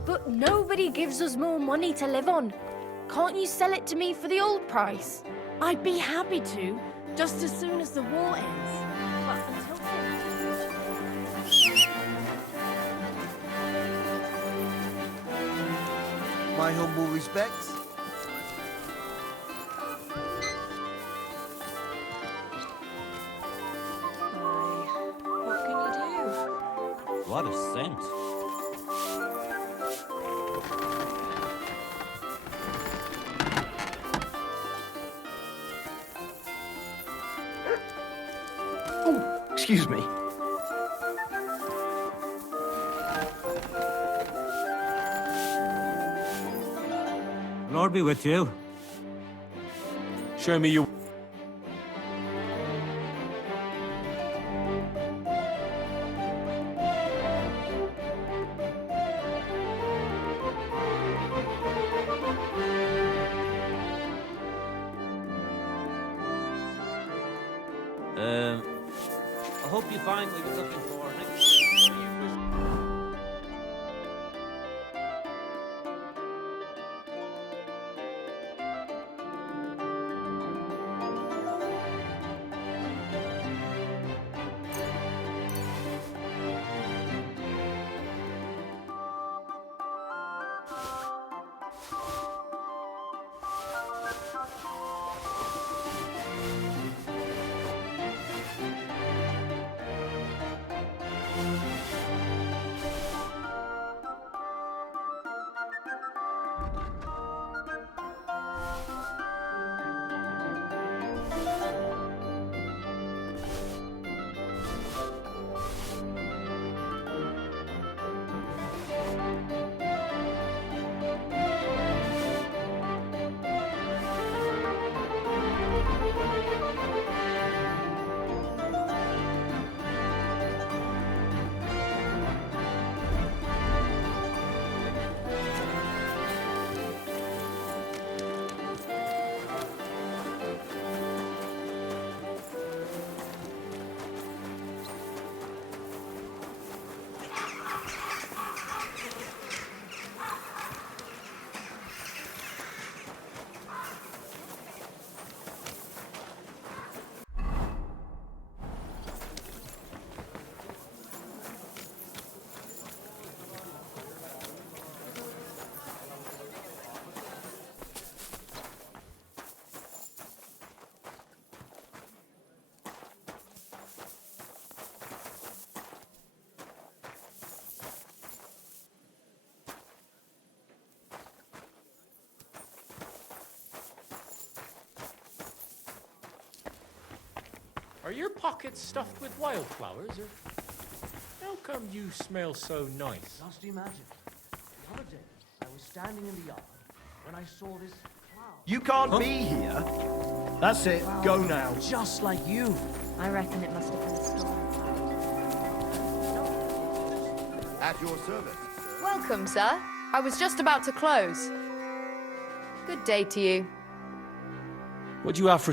But nobody gives us more money to live on. Can't you sell it to me for the old price? I'd be happy to, just as soon as the war ends. But until then... My humble respects. What can you do? What a scent. Excuse me. Lord be with you. Show me your... I hope you find what you're looking for next. Are your pockets stuffed with wildflowers, or how come you smell so nice? Just imagine. The other day, I was standing in the yard when I saw this cloud. You can't be here. That's it. Go now. Just like you. I reckon it must have been a storm. At your service. Welcome, sir. I was just about to close. Good day to you. What do you have for...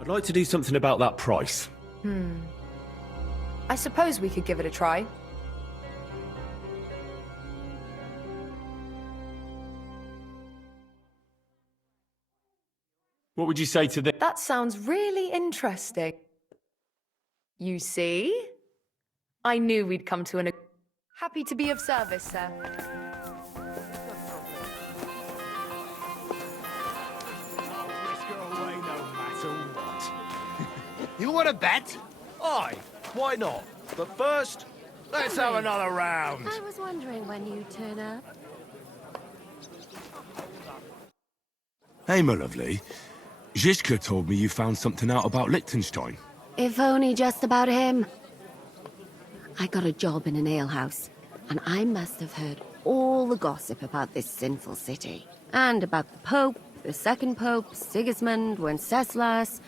I'd like to do something about that price. I suppose we could give it a try. What would you say to this? That sounds really interesting. You see? I knew we'd come to an... Happy to be of service, sir. You want to bet? Aye, why not? But first, let's have another round. I was wondering when you'd turn up. Hey, my lovely. Zizka told me you found something out about Liechtenstein. If only just about him. I got a job in an alehouse, and I must have heard all the gossip about this sinful city. And about the Pope, the second Pope, Sigismund, Wenceslas,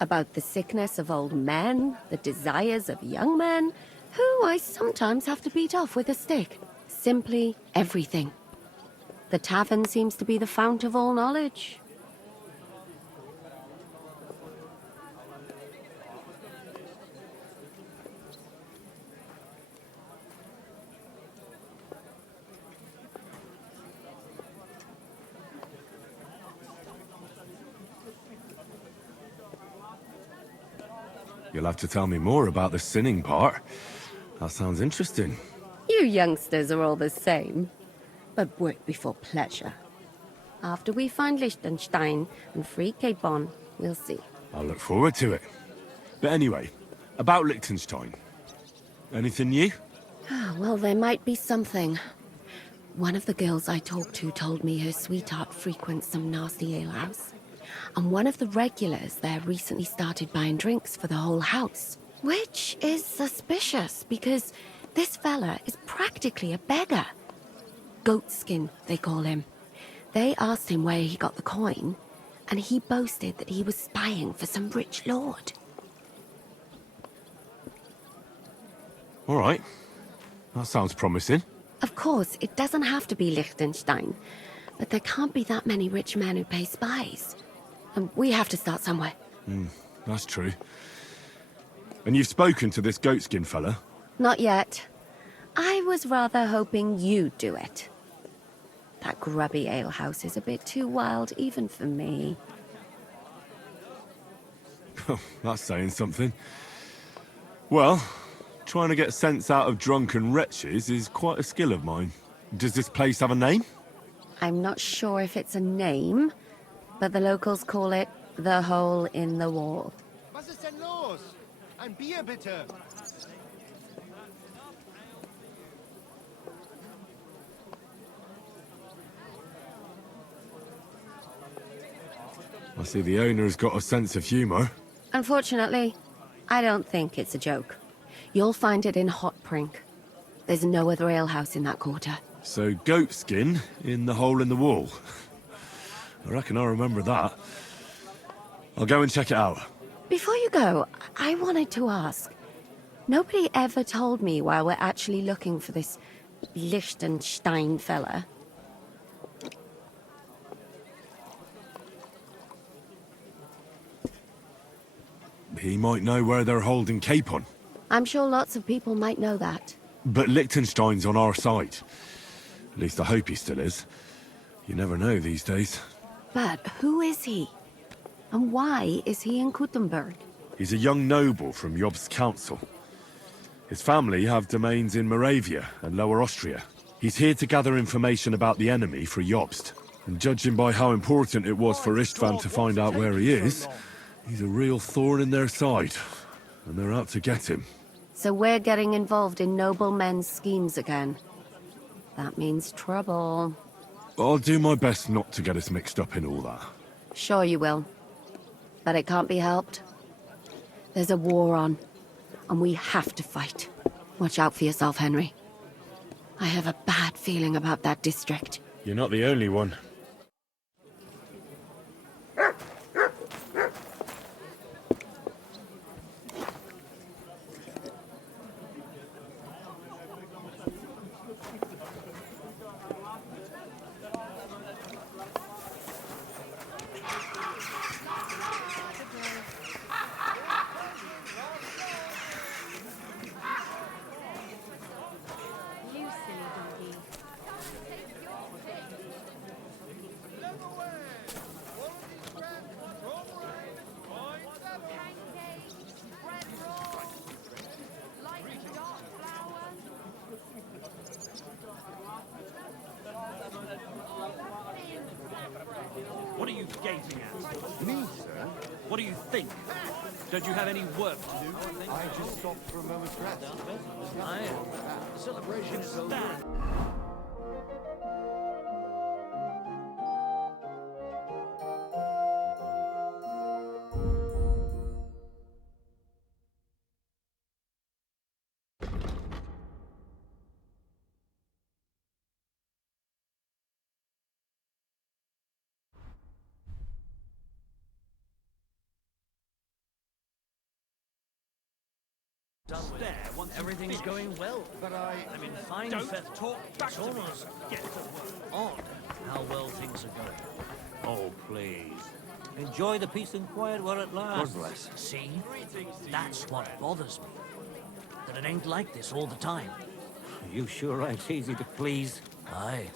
about the sickness of old men, the desires of young men, who I sometimes have to beat off with a stick. Simply everything. The tavern seems to be the fount of all knowledge. You'll have to tell me more about the sinning part. That sounds interesting. You youngsters are all the same. But work before pleasure. After we find Liechtenstein and free Cape Bon, we'll see. I'll look forward to it. But anyway, about Liechtenstein. Anything new? Well, there might be something. One of the girls I talked to told me her sweetheart frequents some nasty alehouse. And one of the regulars there recently started buying drinks for the whole house. Which is suspicious, because this fella is practically a beggar. Goatskin, they call him. They asked him where he got the coin, and he boasted that he was spying for some rich lord. All right. That sounds promising. Of course, it doesn't have to be Liechtenstein, but there can't be that many rich men who pay spies. And we have to start somewhere. That's true. And you've spoken to this goatskin fella? Not yet. I was rather hoping you'd do it. That grubby alehouse is a bit too wild even for me. That's saying something. Well, trying to get sense out of drunken wretches is quite a skill of mine. Does this place have a name? I'm not sure if it's a name, but the locals call it the Hole in the Wall. Was ist denn los? Ein Bier bitte. I see the owner's got a sense of humour. Unfortunately, I don't think it's a joke. You'll find it in Hot Prink. There's no other alehouse in that quarter. So goatskin in the hole in the wall. I reckon I remember that. I'll go and check it out. Before you go, I wanted to ask. Nobody ever told me why we're actually looking for this Liechtenstein fella. He might know where they're holding Capon. I'm sure lots of people might know that. But Liechtenstein's on our side. At least I hope he still is. You never know these days. But who is he? And why is he in Kuttenberg? He's a young noble from Jobst's council. His family have domains in Moravia and Lower Austria. He's here to gather information about the enemy for Jobst. And judging by how important it was for Istvan to find out where he is, he's a real thorn in their side. And they're out to get him. So we're getting involved in noblemen's schemes again. That means trouble. I'll do my best not to get us mixed up in all that. Sure you will. But it can't be helped. There's a war on, and we have to fight. Watch out for yourself, Henry. I have a bad feeling about that district. You're not the only one. What are you gazing at? Me, sir? What do you think? Don't you have any work to do? I just stopped for a moment's rest. I am. The celebration is over. There, once everything's going well, but I'm in fine faith. Talk back to me. Get to work. Odd how well things are going. Oh, please. Enjoy the peace and quiet while it lasts. God bless. See? That's what bothers me. That it ain't like this all the time. You sure ain't easy to please. Aye.